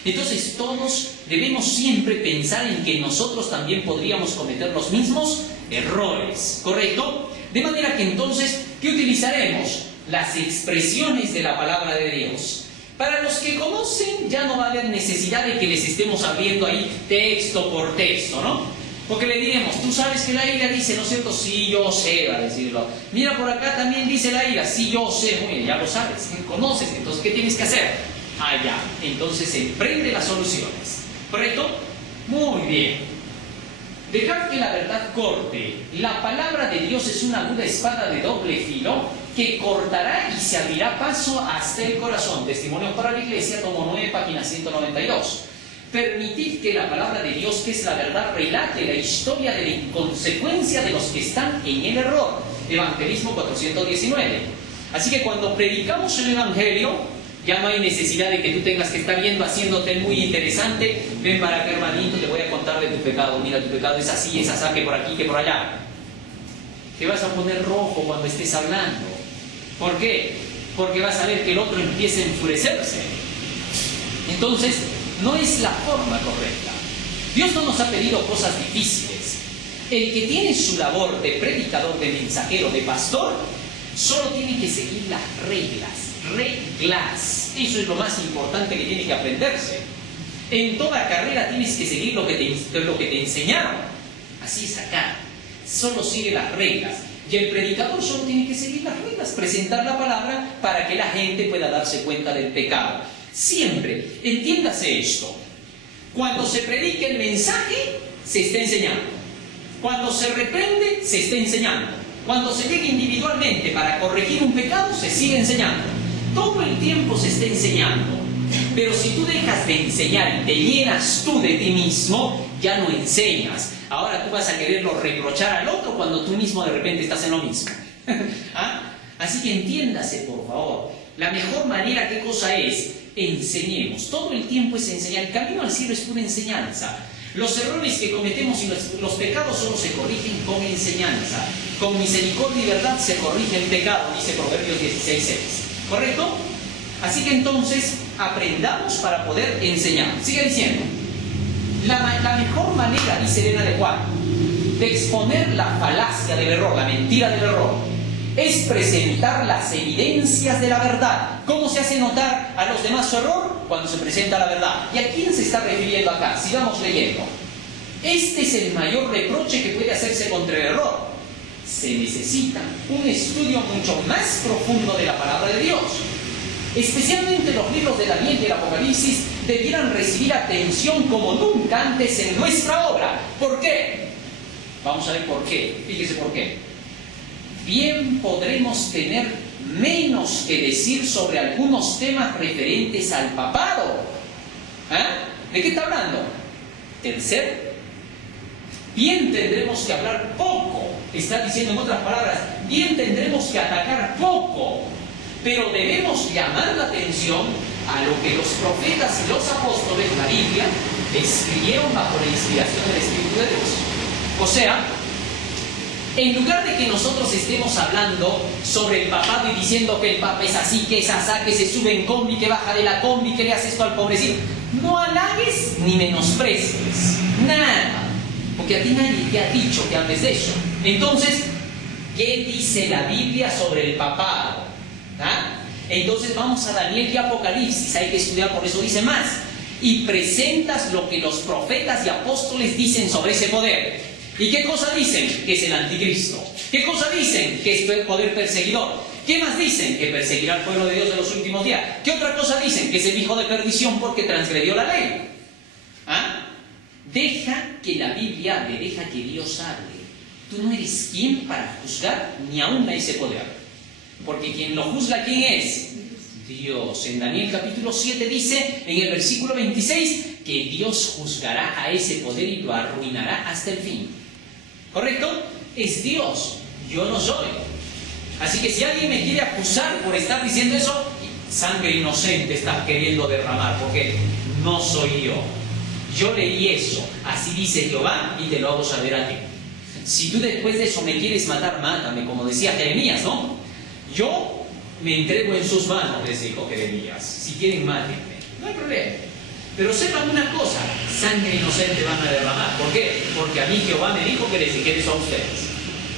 Entonces todos debemos siempre pensar en que nosotros también podríamos cometer los mismos errores, ¿correcto? De manera que entonces, ¿qué utilizaremos? Las expresiones de la palabra de Dios. Para los que conocen, ya no va a haber necesidad de que les estemos abriendo ahí texto por texto, ¿no? Porque le diremos, tú sabes que la Biblia dice, ¿no es cierto? Sí, yo sé, va a decirlo. Mira, por acá también dice la Biblia, sí, yo sé. Muy bien, ya lo sabes, conoces, entonces, ¿qué tienes que hacer? Ya, entonces emprende las soluciones. ¿Correcto? Muy bien. Dejad que la verdad corte. La palabra de Dios es una aguda espada de doble filo que cortará y se abrirá paso hasta el corazón. Testimonios para la Iglesia, tomo 9, página 192. Permitid que la palabra de Dios, que es la verdad, relate la historia de la inconsecuencia de los que están en el error. Evangelismo 419. Así que cuando predicamos el Evangelio, ya no hay necesidad de que tú tengas que estar yendo, haciéndote muy interesante. Ven para acá, hermanito, te voy a contar de tu pecado. Mira, tu pecado es así, es así, que por aquí, que por allá. Te vas a poner rojo cuando estés hablando. ¿Por qué? Porque vas a ver que el otro empieza a enfurecerse. Entonces, no es la forma correcta. Dios no nos ha pedido cosas difíciles. El que tiene su labor de predicador, de mensajero, de pastor, solo tiene que seguir las reglas. Eso es lo más importante que tiene que aprenderse. En toda carrera tienes que seguir lo que te enseñaron. Así es acá. Solo sigue las reglas. Y el predicador solo tiene que seguir las reglas, presentar la palabra para que la gente pueda darse cuenta del pecado. Siempre, entiéndase esto. Cuando se predica el mensaje, se está enseñando. Cuando se reprende, se está enseñando. Cuando se llega individualmente para corregir un pecado, se sigue enseñando. Todo el tiempo se está enseñando. Pero si tú dejas de enseñar y te llenas tú de ti mismo, ya no enseñas. Ahora tú vas a quererlo reprochar al otro cuando tú mismo de repente estás en lo mismo. Así que entiéndase, por favor, la mejor manera, ¿qué cosa es? Enseñemos. Todo el tiempo es enseñar. El camino al cielo es pura enseñanza. Los errores que cometemos y los pecados solo se corrigen con enseñanza. Con misericordia y verdad se corrige el pecado, dice Proverbios 16:6. ¿Correcto? Así que entonces aprendamos para poder enseñar. Sigue diciendo. La mejor manera, dice Elena de Juan, de exponer la falacia del error, la mentira del error, es presentar las evidencias de la verdad. ¿Cómo se hace notar a los demás su error? Cuando se presenta la verdad. ¿Y a quién se está refiriendo acá? Sigamos leyendo. Este es el mayor reproche que puede hacerse contra el error. Se necesita un estudio mucho más profundo de la palabra de Dios. Especialmente los libros de Daniel y el Apocalipsis debieran recibir atención como nunca antes en nuestra obra. ¿Por qué? Vamos a ver por qué. Fíjese por qué. Bien podremos tener menos que decir sobre algunos temas referentes al papado. ¿De qué está hablando? Tercero, bien tendremos que hablar poco. Está diciendo en otras palabras, bien tendremos que atacar poco. Pero debemos llamar la atención a lo que los profetas y los apóstoles de la Biblia escribieron bajo la inspiración del Espíritu de Dios. O sea, en lugar de que nosotros estemos hablando sobre el papado y diciendo que el papa es así, que es asá, que se sube en combi, que baja de la combi, que le hace esto al pobrecito, no halagues ni menosprecies, nada, porque a ti nadie te ha dicho que hables de eso. Entonces, ¿qué dice la Biblia sobre el papado? Entonces vamos a Daniel y Apocalipsis, hay que estudiar, por eso dice más, y presentas lo que los profetas y apóstoles dicen sobre ese poder. ¿Y qué cosa dicen? Que es el anticristo. ¿Qué cosa dicen? Que es el poder perseguidor. ¿Qué más dicen? Que perseguirá al pueblo de Dios en los últimos días. ¿Qué otra cosa dicen? Que es el hijo de perdición porque transgredió la ley. Deja que la Biblia hable, deja que Dios hable. Tú no eres quien para juzgar ni aún a ese poder. Porque quien lo juzga, ¿quién es? Dios. En Daniel capítulo 7 dice, en el versículo 26, que Dios juzgará a ese poder y lo arruinará hasta el fin. ¿Correcto? Es Dios. Yo no soy. Así que si alguien me quiere acusar por estar diciendo eso, sangre inocente estás queriendo derramar, porque no soy yo. Yo leí eso. Así dice Jehová y te lo hago saber a ti. Si tú después de eso me quieres matar, mátame, como decía Jeremías, ¿no? Yo me entrego en sus manos, les dijo Jeremías. Si quieren, mátenme. No hay problema. Pero sepan una cosa, sangre inocente van a derramar. ¿Por qué? Porque a mí Jehová me dijo que les dijera eso a ustedes.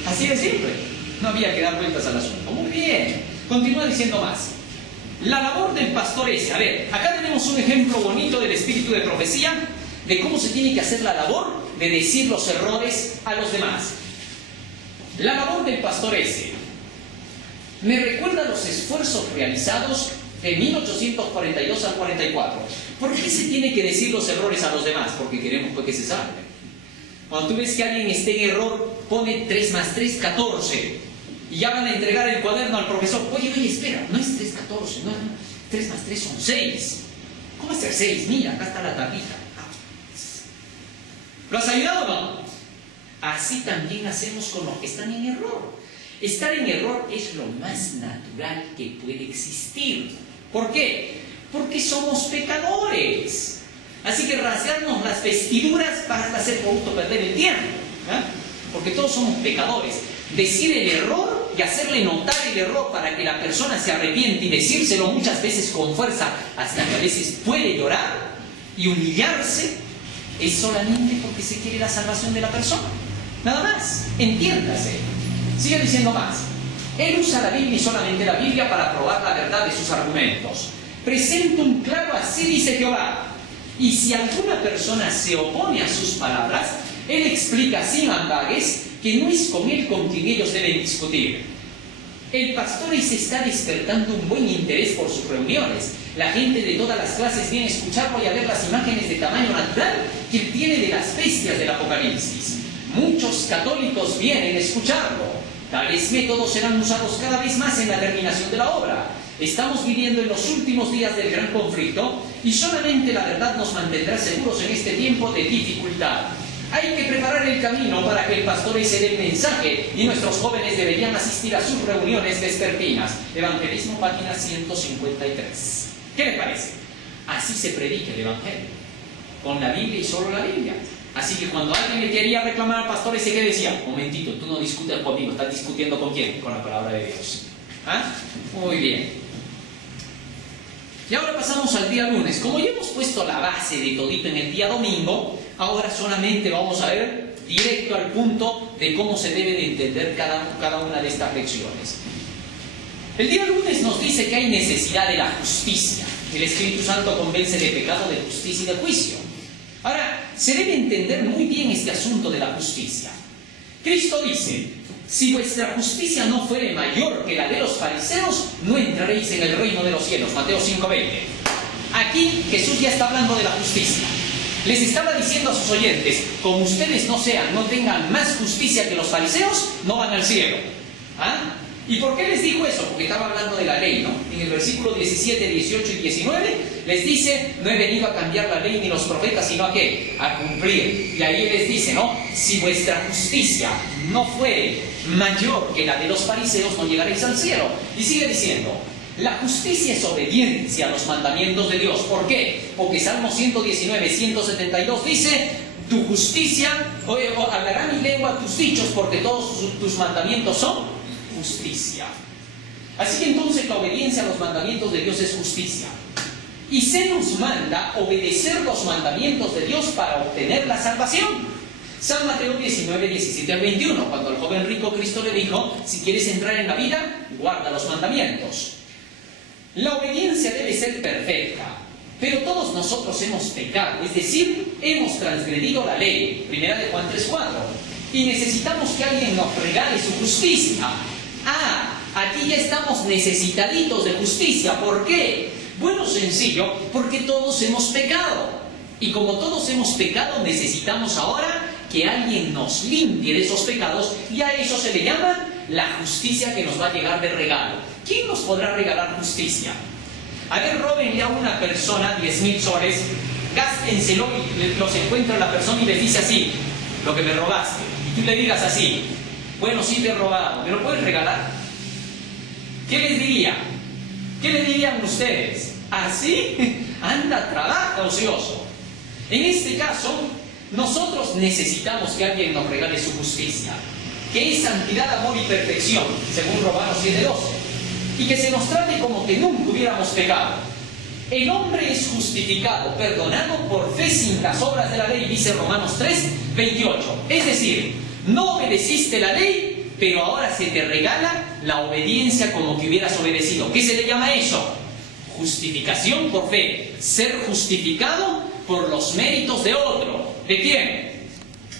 Así de simple. No había que dar vueltas al asunto. Muy bien. Continúa diciendo más. La labor del pastor es, a ver, acá tenemos un ejemplo bonito del espíritu de profecía, de cómo se tiene que hacer la labor de decir los errores a los demás. La labor del pastor es, me recuerda los esfuerzos realizados de 1842 al 44. ¿Por qué se tiene que decir los errores a los demás? Porque queremos que se salven. Cuando tú ves que alguien esté en error, pone 3 más 3, 14. Y ya van a entregar el cuaderno al profesor. Oye, espera, no es 3, 14, no, 3 más 3 son 6. ¿Cómo es 6? Mira, acá está la tablita. ¿Lo has ayudado o no? Así también hacemos con los que están en error. Estar en error es lo más natural que puede existir. ¿Por qué? Porque somos pecadores. Así que rasgarnos las vestiduras para hacer producto perder el tiempo. Porque todos somos pecadores. Decir el error y hacerle notar el error para que la persona se arrepiente y decírselo muchas veces con fuerza, hasta que a veces puede llorar y humillarse, es solamente porque se quiere la salvación de la persona. Nada más. Entiéndase. Sigue diciendo más. Él usa la Biblia y solamente la Biblia para probar la verdad de sus argumentos. Presenta un claro así dice Jehová. Y si alguna persona se opone a sus palabras, él explica sin ambages que no es con él con quien ellos deben discutir. El pastor se está despertando un buen interés por sus reuniones. La gente de todas las clases viene a escucharlo y a ver las imágenes de tamaño natural que él tiene de las bestias del Apocalipsis. Muchos católicos vienen a escucharlo. Tales métodos serán usados cada vez más en la terminación de la obra. Estamos viviendo en los últimos días del gran conflicto y solamente la verdad nos mantendrá seguros en este tiempo de dificultad. Hay que preparar el camino para que el pastor ese dé el mensaje y nuestros jóvenes deberían asistir a sus reuniones vespertinas. Evangelismo, página 153. ¿Qué les parece? Así se predica el Evangelio, con la Biblia y solo la Biblia. Así que cuando alguien le quería reclamar al pastor ese, que decía: momentito, tú no discutes conmigo, ¿estás discutiendo con quién? Con la palabra de Dios. ¿Ah? Muy bien. Y ahora pasamos al día lunes. Como ya hemos puesto la base de todito en el día domingo, ahora solamente vamos a ver directo al punto de cómo se debe de entender cada una de estas lecciones. El día lunes nos dice que hay necesidad de la justicia. El Espíritu Santo convence de pecado, de justicia y de juicio. Ahora, se debe entender muy bien este asunto de la justicia. Cristo dice: si vuestra justicia no fuere mayor que la de los fariseos, no entraréis en el reino de los cielos. Mateo 5:20. Aquí Jesús ya está hablando de la justicia. Les estaba diciendo a sus oyentes: como ustedes no tengan más justicia que los fariseos, no van al cielo. ¿Ah? ¿Y por qué les dijo eso? Porque estaba hablando de la ley, ¿no? En el versículo 17, 18 y 19 les dice: no he venido a cambiar la ley ni los profetas, sino a ¿qué? A cumplir. Y ahí les dice, ¿no? Si vuestra justicia no fuere mayor que la de los fariseos, no llegaréis al cielo. Y sigue diciendo: la justicia es obediencia a los mandamientos de Dios. ¿Por qué? Porque Salmo 119, 172 dice: tu justicia, hablará mi lengua tus dichos, porque todos tus mandamientos son justicia. Así que entonces la obediencia a los mandamientos de Dios es justicia. Y se nos manda obedecer los mandamientos de Dios para obtener la salvación. San Mateo 19, 17 al 21, cuando al joven rico Cristo le dijo: si quieres entrar en la vida, guarda los mandamientos. La obediencia debe ser perfecta, pero todos nosotros hemos pecado, es decir, hemos transgredido la ley. Primera de Juan 3:4. Y necesitamos que alguien nos regale su justicia. Aquí ya estamos necesitaditos de justicia. ¿Por qué? Bueno, sencillo, porque todos hemos pecado. Y como todos hemos pecado, necesitamos ahora que alguien nos limpie de esos pecados, y a eso se le llama la justicia que nos va a llegar de regalo. ¿Quién nos podrá regalar justicia? A ver, róbenle a una persona 10.000 soles, gástenselo y los encuentra la persona y les dice así: lo que me robaste. Y tú le digas así: bueno, sí te he robado, ¿me lo puedes regalar? ¿Qué les diría? ¿Qué le dirían ustedes? ¿Así? Anda, trabaja, ocioso. En este caso, nosotros necesitamos que alguien nos regale su justicia, que es santidad, amor y perfección, según Romanos 7:12, y que se nos trate como que nunca hubiéramos pecado. El hombre es justificado, perdonado por fe sin las obras de la ley, dice Romanos 3:28. Es decir, no obedeciste la ley, pero ahora se te regala la obediencia como que hubieras obedecido. ¿Qué se le llama eso? Justificación por fe. Ser justificado por los méritos de otro. ¿De quién?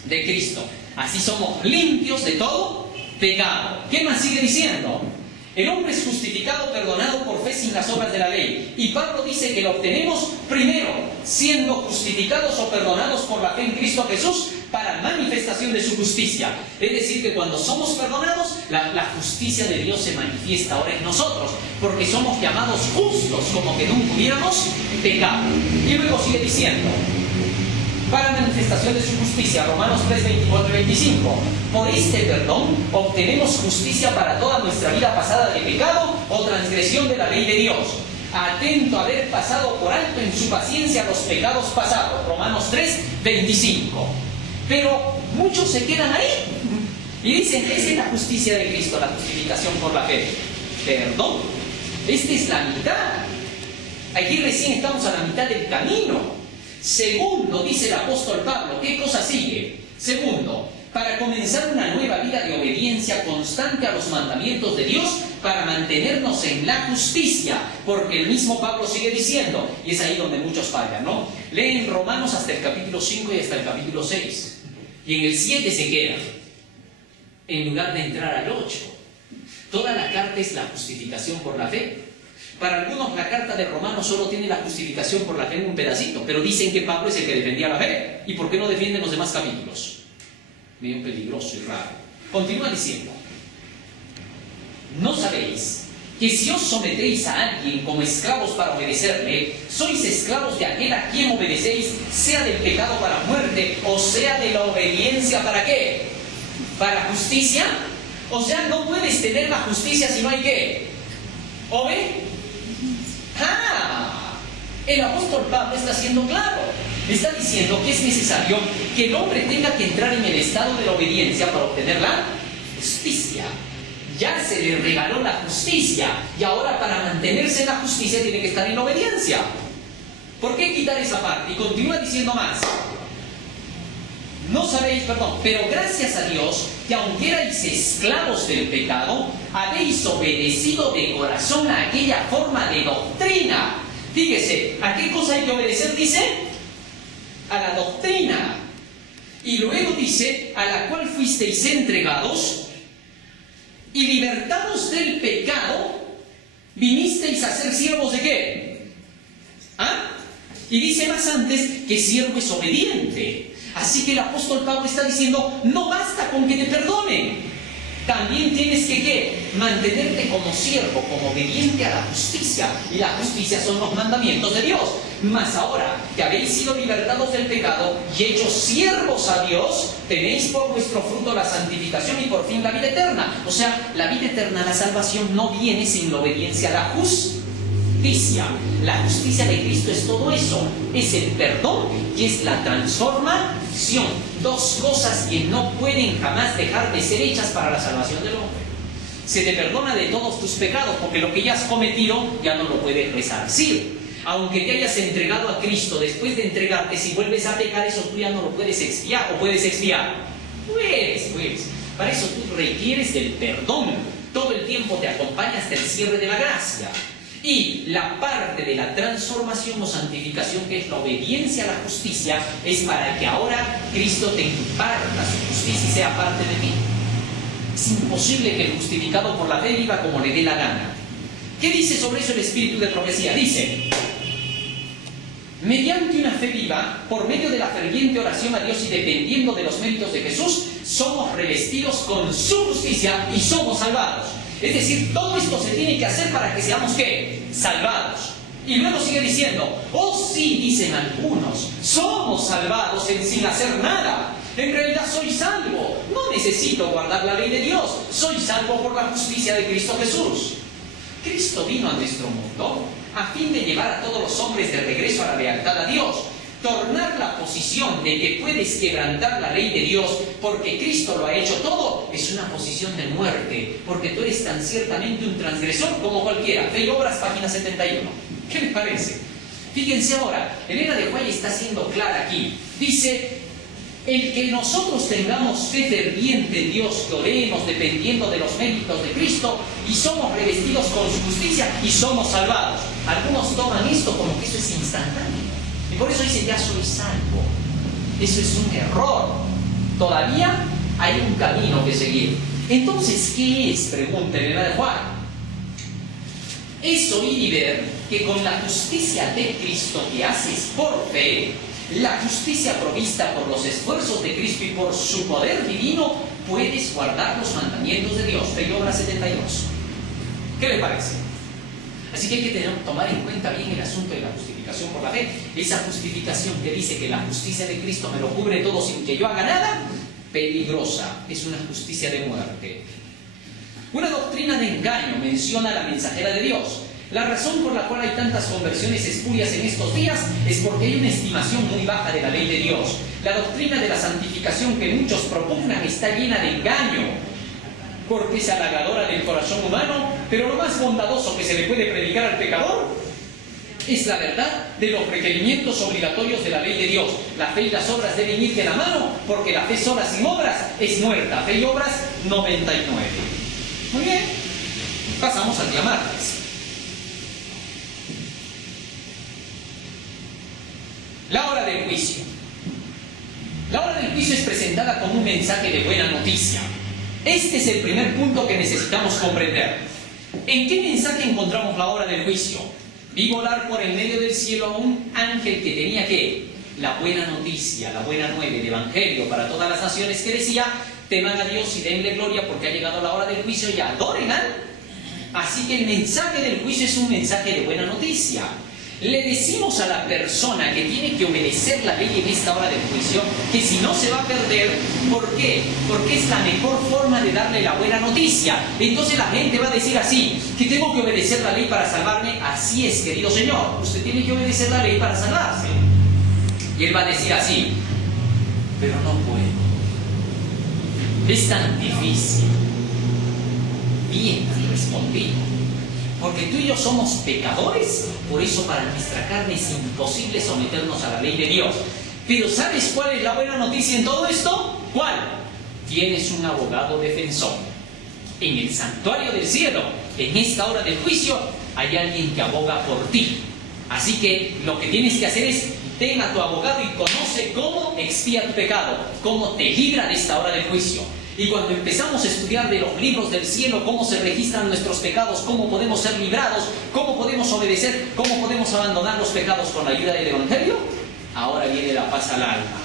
De Cristo. Así somos limpios de todo pecado. ¿Qué más sigue diciendo? El hombre es justificado, perdonado por fe sin las obras de la ley. Y Pablo dice que lo obtenemos primero, siendo justificados o perdonados por la fe en Cristo Jesús, para manifestación de su justicia. Es decir, que cuando somos perdonados, la justicia de Dios se manifiesta ahora en nosotros, porque somos llamados justos, como que nunca hubiéramos pecado. Y luego sigue diciendo: para manifestación de su justicia, Romanos 3, 24 y 25. Por este perdón obtenemos justicia para toda nuestra vida pasada de pecado o transgresión de la ley de Dios, atento a haber pasado por alto en su paciencia los pecados pasados. Romanos 3, 25. Pero muchos se quedan ahí y dicen: esa es la justicia de Cristo, la justificación por la fe. Perdón, esta es la mitad. Aquí recién estamos a la mitad del camino. Segundo, dice el apóstol Pablo, ¿qué cosa sigue? Segundo, para comenzar una nueva vida de obediencia constante a los mandamientos de Dios, para mantenernos en la justicia, porque el mismo Pablo sigue diciendo, y es ahí donde muchos fallan, ¿no? Leen Romanos hasta el capítulo 5 y hasta el capítulo 6, y en el 7 se quedan, en lugar de entrar al 8. Toda la carta es la justificación por la fe. Para algunos la carta de Romanos solo tiene la justificación por la fe en un pedacito, pero dicen que Pablo es el que defendía la fe. ¿Y por qué no defienden los demás capítulos? Medio peligroso y raro. Continúa diciendo: ¿no sabéis que si os sometéis a alguien como esclavos para obedecerle, sois esclavos de aquel a quien obedecéis, sea del pecado para muerte, o sea de la obediencia ¿para qué? ¿Para justicia? O sea, no puedes tener la justicia si no hay ¿qué? El apóstol Pablo está siendo claro. Está diciendo que es necesario que el hombre tenga que entrar en el estado de la obediencia para obtener la justicia. Ya se le regaló la justicia y ahora para mantenerse en la justicia tiene que estar en la obediencia. ¿Por qué quitar esa parte? Y continúa diciendo más. No sabéis, pero gracias a Dios que aunque erais esclavos del pecado, habéis obedecido de corazón a aquella forma de doctrina. Fíjese, ¿a qué cosa hay que obedecer? Dice, a la doctrina. Y luego dice, a la cual fuisteis entregados, y libertados del pecado, vinisteis a ser siervos de ¿qué? Y dice más antes que siervo es obediente. Así que el apóstol Pablo está diciendo, no basta con que te perdonen. También tienes que ¿qué? Mantenerte como siervo, como obediente a la justicia. Y la justicia son los mandamientos de Dios. Mas ahora que habéis sido libertados del pecado y hechos siervos a Dios, tenéis por vuestro fruto la santificación y por fin la vida eterna. O sea, la vida eterna, la salvación no viene sin la obediencia a la justicia. La justicia de Cristo es todo eso. Es el perdón y es la transformación. Dos cosas que no pueden jamás dejar de ser hechas para la salvación del hombre. Se te perdona de todos tus pecados porque lo que ya has cometido ya no lo puedes resarcir. Aunque te hayas entregado a Cristo, después de entregarte, si vuelves a pecar, eso tú ya no lo puedes expiar. ¿O puedes expiar? Pues. Para eso tú requieres del perdón. Todo el tiempo te acompaña hasta el cierre de la gracia. Y la parte de la transformación o santificación, que es la obediencia a la justicia, es para que ahora Cristo te imparta su justicia y sea parte de ti. Es imposible que el justificado por la fe viva como le dé la gana. ¿Qué dice sobre eso el espíritu de profecía? Dice, mediante una fe viva, por medio de la ferviente oración a Dios y dependiendo de los méritos de Jesús, somos revestidos con su justicia y somos salvados. Es decir, todo esto se tiene que hacer para que seamos ¿qué? Salvados. Y luego sigue diciendo, sí, dicen algunos, somos salvados sin hacer nada. En realidad soy salvo, no necesito guardar la ley de Dios, soy salvo por la justicia de Cristo Jesús. Cristo vino a nuestro mundo a fin de llevar a todos los hombres de regreso a la lealtad a Dios. Tornar la posición de que puedes quebrantar la ley de Dios porque Cristo lo ha hecho todo es una posición de muerte, porque tú eres tan ciertamente un transgresor como cualquiera. Fe y Obras, página 71. ¿Qué les parece? Fíjense ahora, Elena de White está siendo clara aquí. Dice, el que nosotros tengamos fe ferviente en Dios, que oremos dependiendo de los méritos de Cristo y somos revestidos con su justicia y somos salvados. Algunos toman esto como que eso es instantáneo. Y por eso dicen, ya soy salvo. Eso es un error. Todavía hay un camino que seguir. Entonces, ¿qué es? Pregunta Elena de White. Es oír y ver que con la justicia de Cristo que haces por fe, la justicia provista por los esfuerzos de Cristo y por su poder divino, puedes guardar los mandamientos de Dios. Fe y Obras 72. ¿Qué le parece? Así que hay que tomar en cuenta bien el asunto de la justificación por la fe. Esa justificación que dice que la justicia de Cristo me lo cubre todo sin que yo haga nada, peligrosa, es una justicia de muerte. Una doctrina de engaño menciona a la mensajera de Dios. La razón por la cual hay tantas conversiones espurias en estos días es porque hay una estimación muy baja de la ley de Dios. La doctrina de la santificación que muchos propugnan está llena de engaño, porque es halagadora del corazón humano, pero lo más bondadoso que se le puede predicar al pecador es la verdad de los requerimientos obligatorios de la ley de Dios. La fe y las obras deben ir de la mano, porque la fe sola sin obras es muerta. Fe y Obras 99. Muy bien, pasamos al día martes. La hora del juicio. La hora del juicio es presentada como un mensaje de buena noticia. Este es el primer punto que necesitamos comprender. ¿En qué mensaje encontramos la hora del juicio? Vi volar por el medio del cielo a un ángel que tenía ¿qué? La buena noticia, la buena nueva, el evangelio para todas las naciones, que decía, teman a Dios y denle gloria porque ha llegado la hora del juicio y adoren al Así que el mensaje del juicio es un mensaje de buena noticia. Le decimos a la persona que tiene que obedecer la ley en esta hora del juicio que si no se va a perder. ¿Por qué? Porque es la mejor forma de darle la buena noticia. Entonces la gente va a decir así, que tengo que obedecer la ley para salvarme. Así es, querido Señor, usted tiene que obedecer la ley para salvarse. Y él va a decir así, pero no puedo. Es tan difícil. Bien, han respondido. Porque tú y yo somos pecadores, por eso para nuestra carne es imposible someternos a la ley de Dios. Pero ¿sabes cuál es la buena noticia en todo esto? ¿Cuál? Tienes un abogado defensor. En el santuario del cielo, en esta hora del juicio, hay alguien que aboga por ti. Así que lo que tienes que hacer es, ten a tu abogado y conoce cómo expía tu pecado, cómo te libra de esta hora del juicio. Y cuando empezamos a estudiar de los libros del cielo, cómo se registran nuestros pecados, cómo podemos ser librados, cómo podemos obedecer, cómo podemos abandonar los pecados con la ayuda del Evangelio, ahora viene la paz al alma.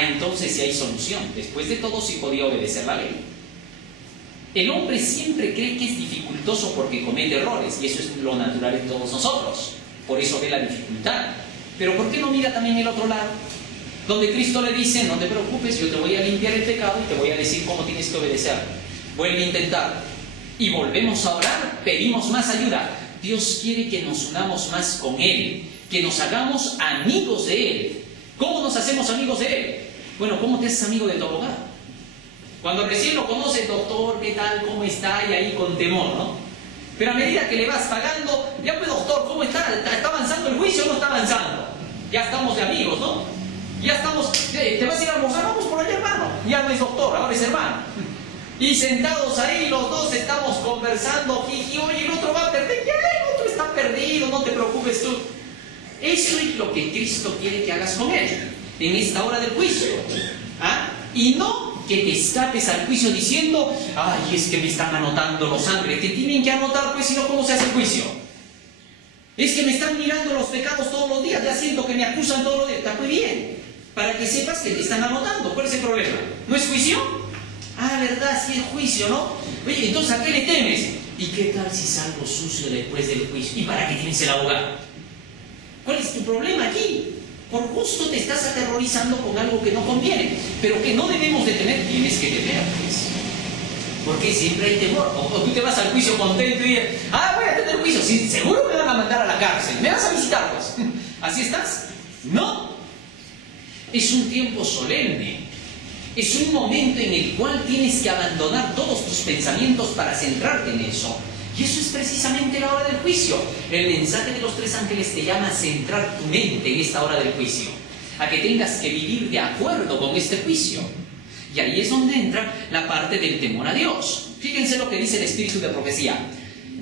Entonces sí hay solución. Después de todo sí podía obedecer la ley. El hombre siempre cree que es dificultoso porque comete errores, y eso es lo natural en todos nosotros. Por eso ve la dificultad. Pero ¿por qué no mira también el otro lado? Donde Cristo le dice, no te preocupes, yo te voy a limpiar el pecado y te voy a decir cómo tienes que obedecer. Vuelve a intentar. Y volvemos a orar, pedimos más ayuda. Dios quiere que nos unamos más con Él, que nos hagamos amigos de Él. ¿Cómo nos hacemos amigos de Él? Bueno, ¿cómo te haces amigo de tu abogado? Cuando recién lo conoces, doctor, ¿qué tal? ¿Cómo está? Y ahí con temor, ¿no? Pero a medida que le vas pagando, ya pues doctor, ¿cómo está? ¿Está avanzando el juicio o no está avanzando? Ya estamos de amigos, ¿no? Ya estamos, ¿te vas a ir a almorzar? Vamos por allá, hermano. Ya no es doctor, ahora es hermano. Y sentados ahí, los dos estamos conversando, jiji, oye, el otro va a perder, ya el otro está perdido, no te preocupes tú. Eso es lo que Cristo quiere que hagas con Él, en esta hora del juicio. Y no que te escapes al juicio diciendo, ay, es que me están anotando los sangre. Te tienen que anotar, pues, si no, ¿cómo se hace el juicio? Es que me están mirando los pecados todos los días, ya siento que me acusan todos los días. Está muy bien, para que sepas que te están anotando. ¿Cuál es el problema? ¿No es juicio? ¿Verdad? Sí es juicio, ¿no? Oye, entonces, ¿a qué le temes? ¿Y qué tal si salgo sucio después del juicio? ¿Y para qué tienes el abogado? ¿Cuál es tu problema aquí? Por gusto te estás aterrorizando con algo que no conviene, pero que no debemos de tener. Tienes que temer, pues. Porque siempre hay temor. O tú te vas al juicio contento y dices, voy a tener juicio. Sí, seguro me van a mandar a la cárcel. ¿Me vas a visitar, pues? ¿Así estás? No. Es un tiempo solemne. Es un momento en el cual tienes que abandonar todos tus pensamientos para centrarte en eso. Y eso es precisamente la hora del juicio. El mensaje de los tres ángeles te llama a centrar tu mente en esta hora del juicio. A que tengas que vivir de acuerdo con este juicio. Y ahí es donde entra la parte del temor a Dios. Fíjense lo que dice el espíritu de profecía.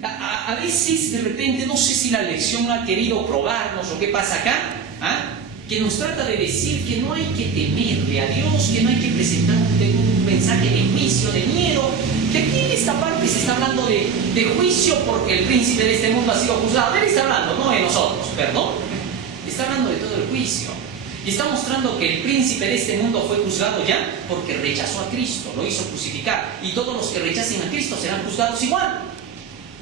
A veces, de repente, no sé si la lección ha querido probarnos o qué pasa acá, que nos trata de decir que no hay que temerle a Dios, que no hay que presentar un mensaje de juicio, de miedo, que aquí en esta parte se está hablando de juicio porque el príncipe de este mundo ha sido juzgado. Él está hablando, no de nosotros, perdón. Está hablando de todo el juicio. Y está mostrando que el príncipe de este mundo fue juzgado ya porque rechazó a Cristo, lo hizo crucificar. Y todos los que rechacen a Cristo serán juzgados igual.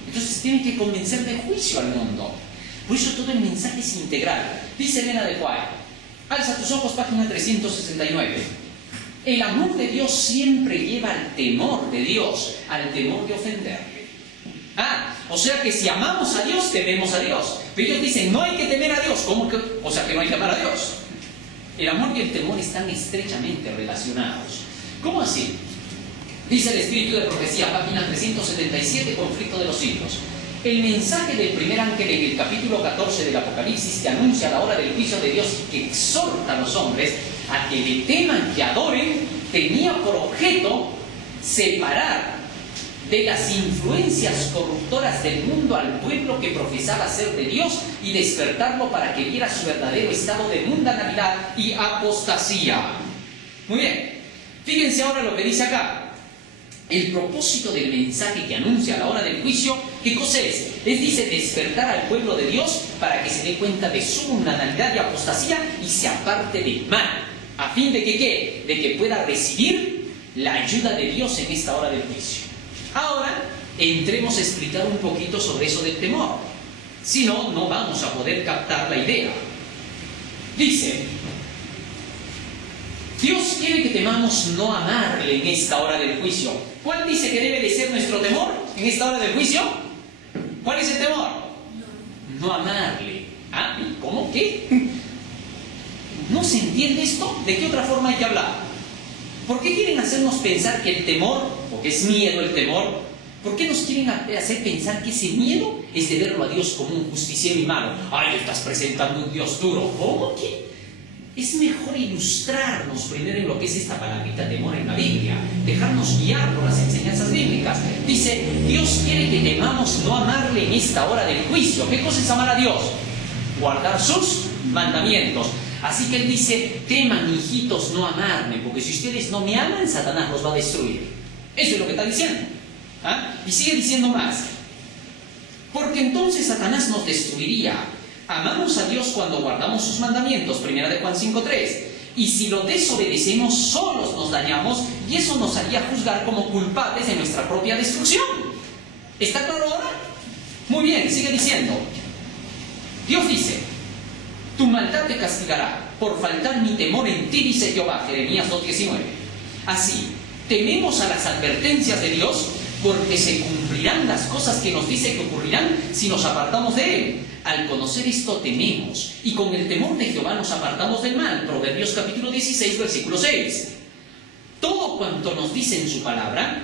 Entonces tienen que convencer de juicio al mundo. Por eso todo el mensaje es integral. Dice Elena de White, alza tus ojos, página 369. El amor de Dios siempre lleva al temor de Dios, al temor de ofenderle. O sea que si amamos a Dios, tememos a Dios. Pero ellos dicen, no hay que temer a Dios. ¿Cómo que? O sea que no hay que amar a Dios. El amor y el temor están estrechamente relacionados. ¿Cómo así? Dice el espíritu de profecía, página 377, conflicto de los siglos. El mensaje del primer ángel en el capítulo 14 del Apocalipsis, que anuncia la hora del juicio de Dios y que exhorta a los hombres a que le teman y adoren, tenía por objeto separar de las influencias corruptoras del mundo al pueblo que profesaba ser de Dios y despertarlo para que viera su verdadero estado de mundanalidad y apostasía. Muy bien, fíjense ahora lo que dice acá. El propósito del mensaje que anuncia la hora del juicio, ¿qué cosa es? Dice, despertar al pueblo de Dios para que se dé cuenta de su mundanalidad y apostasía y se aparte del mal, a fin de que ¿qué? De que pueda recibir la ayuda de Dios en esta hora del juicio. Ahora, entremos a explicar un poquito sobre eso del temor. Si no, no vamos a poder captar la idea. Dice, Dios quiere que temamos no amarle en esta hora del juicio. ¿Cuál dice que debe de ser nuestro temor en esta hora del juicio? ¿Cuál es el temor? No amarle. ¿Ah? ¿Cómo? ¿Qué? ¿No se entiende esto? ¿De qué otra forma hay que hablar? ¿Por qué quieren hacernos pensar que el temor, porque es miedo el temor, por qué nos quieren hacer pensar que ese miedo es de verlo a Dios como un justiciero y malo? ¡Ay, estás presentando un Dios duro! ¿Cómo? ¿Qué? Es mejor ilustrarnos primero en lo que es esta palabrita temor en la Biblia, dejarnos guiar por las enseñanzas bíblicas. Dice, Dios quiere que temamos no amarle en esta hora del juicio. ¿Qué cosa es amar a Dios? Guardar sus mandamientos. Así que Él dice, teman, hijitos, no amarme, porque si ustedes no me aman, Satanás los va a destruir. Eso es lo que está diciendo. ¿Ah? Y sigue diciendo más, porque entonces Satanás nos destruiría. Amamos a Dios cuando guardamos sus mandamientos, 1 Juan 5:3. Y si lo desobedecemos, solos nos dañamos, y eso nos haría juzgar como culpables de nuestra propia destrucción. ¿Está claro ahora? Muy bien, sigue diciendo. Dios dice, tu maldad te castigará, por faltar mi temor en ti, dice Jehová, Jeremías 2:19. Así, tememos a las advertencias de Dios, porque se cumplirán las cosas que nos dice que ocurrirán si nos apartamos de Él. Al conocer esto tememos, y con el temor de Jehová nos apartamos del mal. Proverbios capítulo 16, versículo 6. Todo cuanto nos dice en su palabra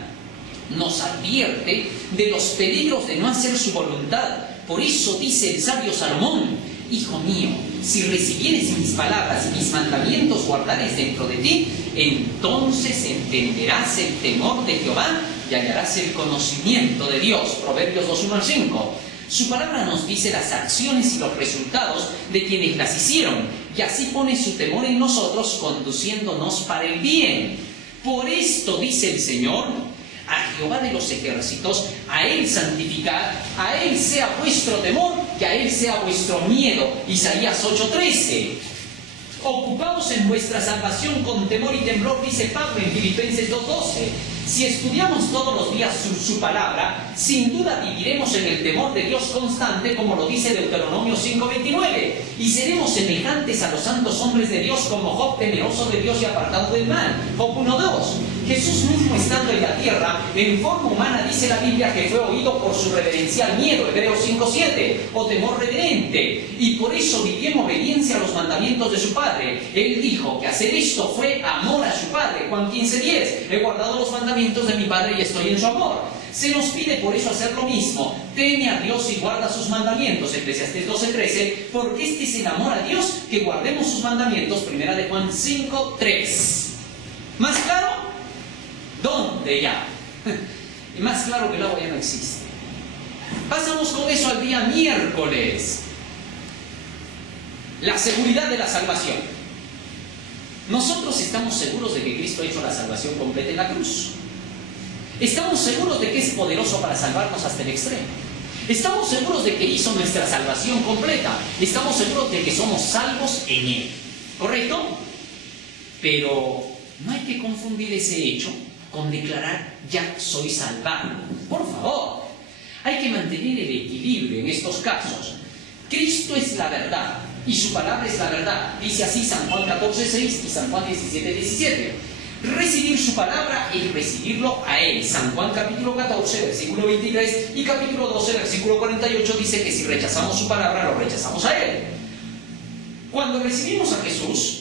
nos advierte de los peligros de no hacer su voluntad. Por eso dice el sabio Salomón, hijo mío, si recibieres mis palabras y mis mandamientos guardares dentro de ti, entonces entenderás el temor de Jehová y hallarás el conocimiento de Dios. Proverbios 2:1-5. Su palabra nos dice las acciones y los resultados de quienes las hicieron, y así pone su temor en nosotros, conduciéndonos para el bien. Por esto dice el Señor, a Jehová de los ejércitos, a Él santificad, a Él sea vuestro temor y a Él sea vuestro miedo. Isaías 8:13. Ocupaos en vuestra salvación con temor y temblor, dice Pablo en Filipenses 2:12. Si estudiamos todos los días su palabra, sin duda viviremos en el temor de Dios constante, como lo dice Deuteronomio 5:29, y seremos semejantes a los santos hombres de Dios, como Job, temeroso de Dios y apartado del mal. Job 1:2. Jesús mismo, estando en la tierra, en forma humana, dice la Biblia que fue oído por su reverencial miedo, Hebreos 5:7, o temor reverente, y por eso vivió en obediencia a los mandamientos de su Padre. Él dijo que hacer esto fue amor a su Padre, Juan 15:10, he guardado los mandamientos de mi Padre y estoy en su amor. Se nos pide por eso hacer lo mismo, teme a Dios y guarda sus mandamientos, Eclesiastés 12:13, porque este es el amor a Dios, que guardemos sus mandamientos, 1 Juan 5:3. ¿Más claro? ¿Dónde ya? Y más claro que el agua ya no existe. Pasamos con eso al día miércoles. La seguridad de la salvación. Nosotros estamos seguros de que Cristo ha hecho la salvación completa en la cruz. Estamos seguros de que es poderoso para salvarnos hasta el extremo. Estamos seguros de que hizo nuestra salvación completa. Estamos seguros de que somos salvos en Él. ¿Correcto? Pero no hay que confundir ese hecho con declarar ya soy salvado. Por favor, hay que mantener el equilibrio en estos casos. Cristo es la verdad y su palabra es la verdad. Dice así San Juan 14:6 y San Juan 17:17. Recibir su palabra y recibirlo a Él. San Juan capítulo 14, versículo 23 y capítulo 12, versículo 48 dice que si rechazamos su palabra, lo rechazamos a Él. Cuando recibimos a Jesús,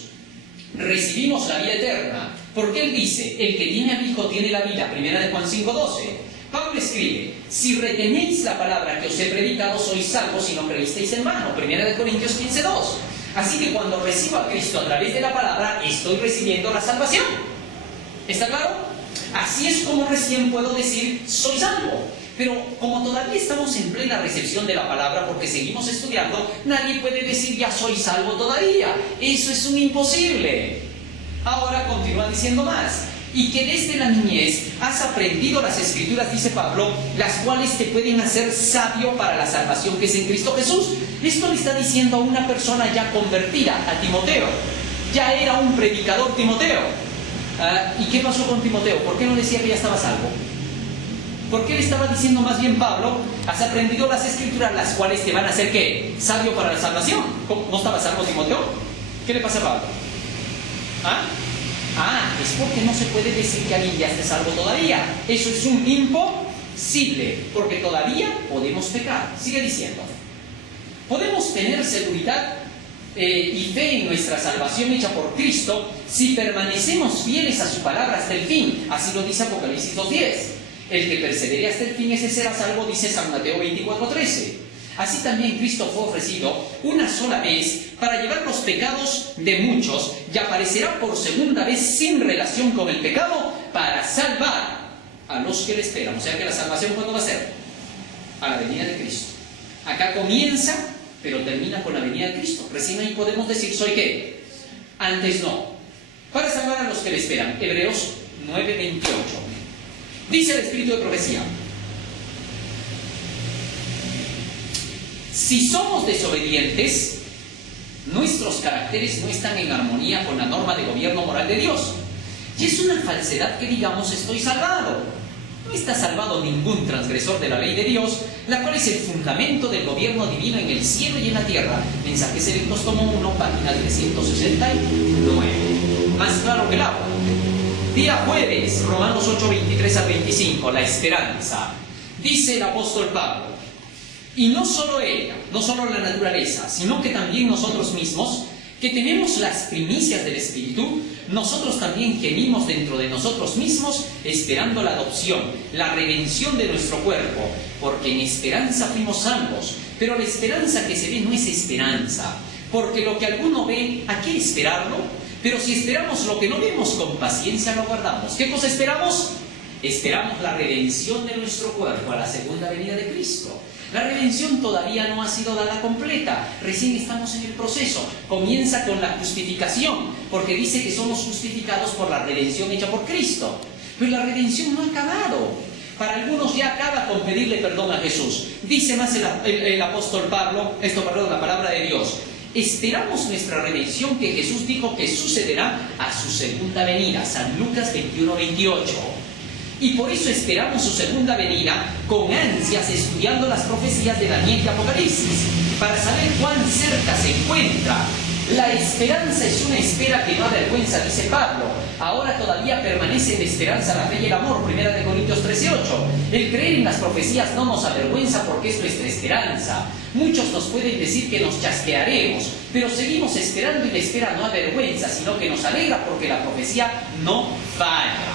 recibimos la vida eterna, porque Él dice, el que tiene al Hijo tiene la vida, 1 Juan 5:12. Pablo escribe, si retenéis la palabra que os he predicado, sois salvos si no creísteis en vano, 1 Corintios 15:2. Así que cuando recibo a Cristo a través de la palabra, estoy recibiendo la salvación. ¿Está claro? Así es como recién puedo decir, soy salvo. Pero como todavía estamos en plena recepción de la palabra, porque seguimos estudiando, nadie puede decir, ya soy salvo todavía. Eso es un imposible. Ahora continúa diciendo más. Y que desde la niñez has aprendido las Escrituras, dice Pablo, las cuales te pueden hacer sabio para la salvación que es en Cristo Jesús. Esto le está diciendo a una persona ya convertida, a Timoteo. Ya era un predicador Timoteo. ¿Y qué pasó con Timoteo? ¿Por qué no decía que ya estaba salvo? Porque él estaba diciendo más bien, Pablo, has aprendido las escrituras, las cuales te van a hacer, ¿qué? Sabio para la salvación. ¿No estaba salvo Timoteo? ¿Qué le pasa a Pablo? Es porque no se puede decir que alguien ya esté salvo todavía. Eso es un imposible, porque todavía podemos pecar. Sigue diciendo. Podemos tener seguridad y fe en nuestra salvación hecha por Cristo si permanecemos fieles a su palabra hasta el fin. Así lo dice Apocalipsis 2:10. El que persevere hasta el fin, ese será salvo, dice San Mateo 24:13. Así también Cristo fue ofrecido una sola vez para llevar los pecados de muchos y aparecerá por segunda vez sin relación con el pecado para salvar a los que le esperan. O sea que la salvación, ¿cuándo va a ser? A la venida de Cristo. Acá comienza, pero termina con la venida de Cristo. Recién ahí podemos decir, ¿soy qué? Antes no. Para salvar a los que le esperan. Hebreos 9:28. Dice el Espíritu de profecía: si somos desobedientes, nuestros caracteres no están en armonía con la norma de gobierno moral de Dios. Y es una falsedad que digamos estoy salvado. No está salvado ningún transgresor de la ley de Dios, la cual es el fundamento del gobierno divino en el cielo y en la tierra. Mensajes Selectos, tomo 1, página 369. Más claro que el agua. Día jueves, Romanos 8, 23 al 25, la esperanza. Dice el apóstol Pablo: y no solo ella, no solo la naturaleza, sino que también nosotros mismos, que tenemos las primicias del Espíritu, nosotros también gemimos dentro de nosotros mismos, esperando la adopción, la redención de nuestro cuerpo, porque en esperanza fuimos salvos. Pero la esperanza que se ve no es esperanza, porque lo que alguno ve, ¿a qué esperarlo? Pero si esperamos lo que no vemos, con paciencia lo guardamos. ¿Qué cosa esperamos? Esperamos la redención de nuestro cuerpo a la segunda venida de Cristo. La redención todavía no ha sido dada completa, recién estamos en el proceso. Comienza con la justificación, porque dice que somos justificados por la redención hecha por Cristo. Pero la redención no ha acabado. Para algunos ya acaba con pedirle perdón a Jesús. Dice más el apóstol Pablo, la palabra de Dios: esperamos nuestra redención que Jesús dijo que sucederá a su segunda venida. San Lucas 21:28. Y por eso esperamos su segunda venida con ansias, estudiando las profecías de Daniel y Apocalipsis, para saber cuán cerca se encuentra. La esperanza es una espera que no avergüenza, dice Pablo. Ahora todavía permanece de esperanza la fe y el amor, 1 Corintios 13:8. El creer en las profecías no nos avergüenza porque es nuestra esperanza. Muchos nos pueden decir que nos chasquearemos, pero seguimos esperando y la espera no avergüenza, sino que nos alegra porque la profecía no falla.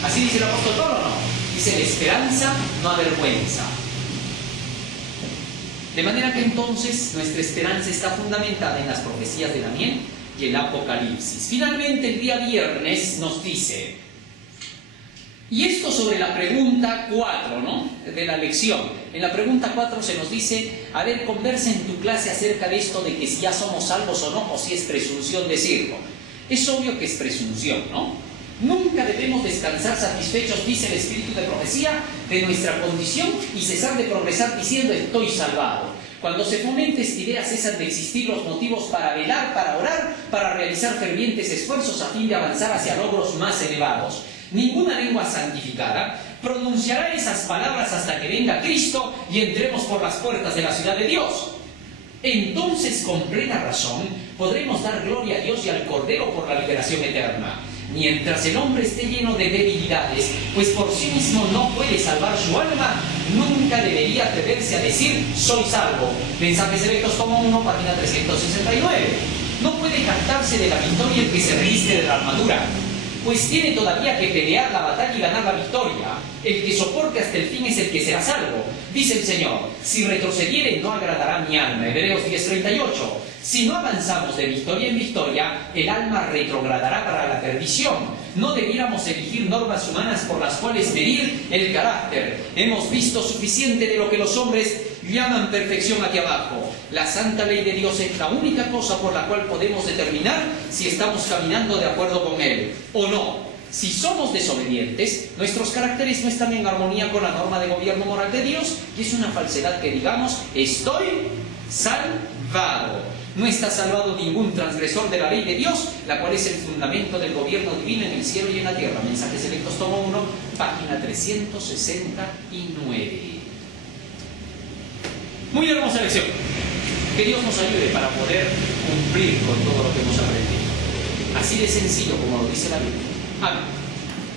¿Así dice el apóstol Pablo o no? Dice: la esperanza no avergüenza. De manera que entonces nuestra esperanza está fundamentada en las profecías de Daniel y el Apocalipsis. Finalmente, el día viernes nos dice, y esto sobre la pregunta 4, ¿no?, de la lección. En la pregunta 4 se nos dice: a ver, conversa en tu clase acerca de esto de que si ya somos salvos o no, o si es presunción decirlo. Es obvio que es presunción, ¿no? Nunca debemos descansar satisfechos, dice el Espíritu de profecía, de nuestra condición y cesar de progresar diciendo estoy salvado. Cuando se fomenten esta idea, cesan de existir los motivos para velar, para orar, para realizar fervientes esfuerzos a fin de avanzar hacia logros más elevados. Ninguna lengua santificada pronunciará esas palabras hasta que venga Cristo y entremos por las puertas de la ciudad de Dios. Entonces, con plena razón, podremos dar gloria a Dios y al Cordero por la liberación eterna. Mientras el hombre esté lleno de debilidades, pues por sí mismo no puede salvar su alma, nunca debería atreverse a decir soy salvo. Mensajes Selectos, tomo 1, página 369. No puede jactarse de la victoria el que se reviste de la armadura, pues tiene todavía que pelear la batalla y ganar la victoria. El que soporte hasta el fin es el que será salvo. Dice el Señor: si retrocediere no agradará mi alma. Hebreos 10:38. Si no avanzamos de victoria en victoria, el alma retrogradará para la perdición. No debiéramos elegir normas humanas por las cuales medir el carácter. Hemos visto suficiente de lo que los hombres llaman perfección aquí abajo. La santa ley de Dios es la única cosa por la cual podemos determinar si estamos caminando de acuerdo con Él o no. Si somos desobedientes, nuestros caracteres no están en armonía con la norma de gobierno moral de Dios, y es una falsedad que digamos estoy salvado. No está salvado ningún transgresor de la ley de Dios, la cual es el fundamento del gobierno divino en el cielo y en la tierra. Mensajes Selectos, tomo 1, página 369. Muy hermosa lección. Que Dios nos ayude para poder cumplir con todo lo que hemos aprendido. Así de sencillo como lo dice la Biblia. Amén.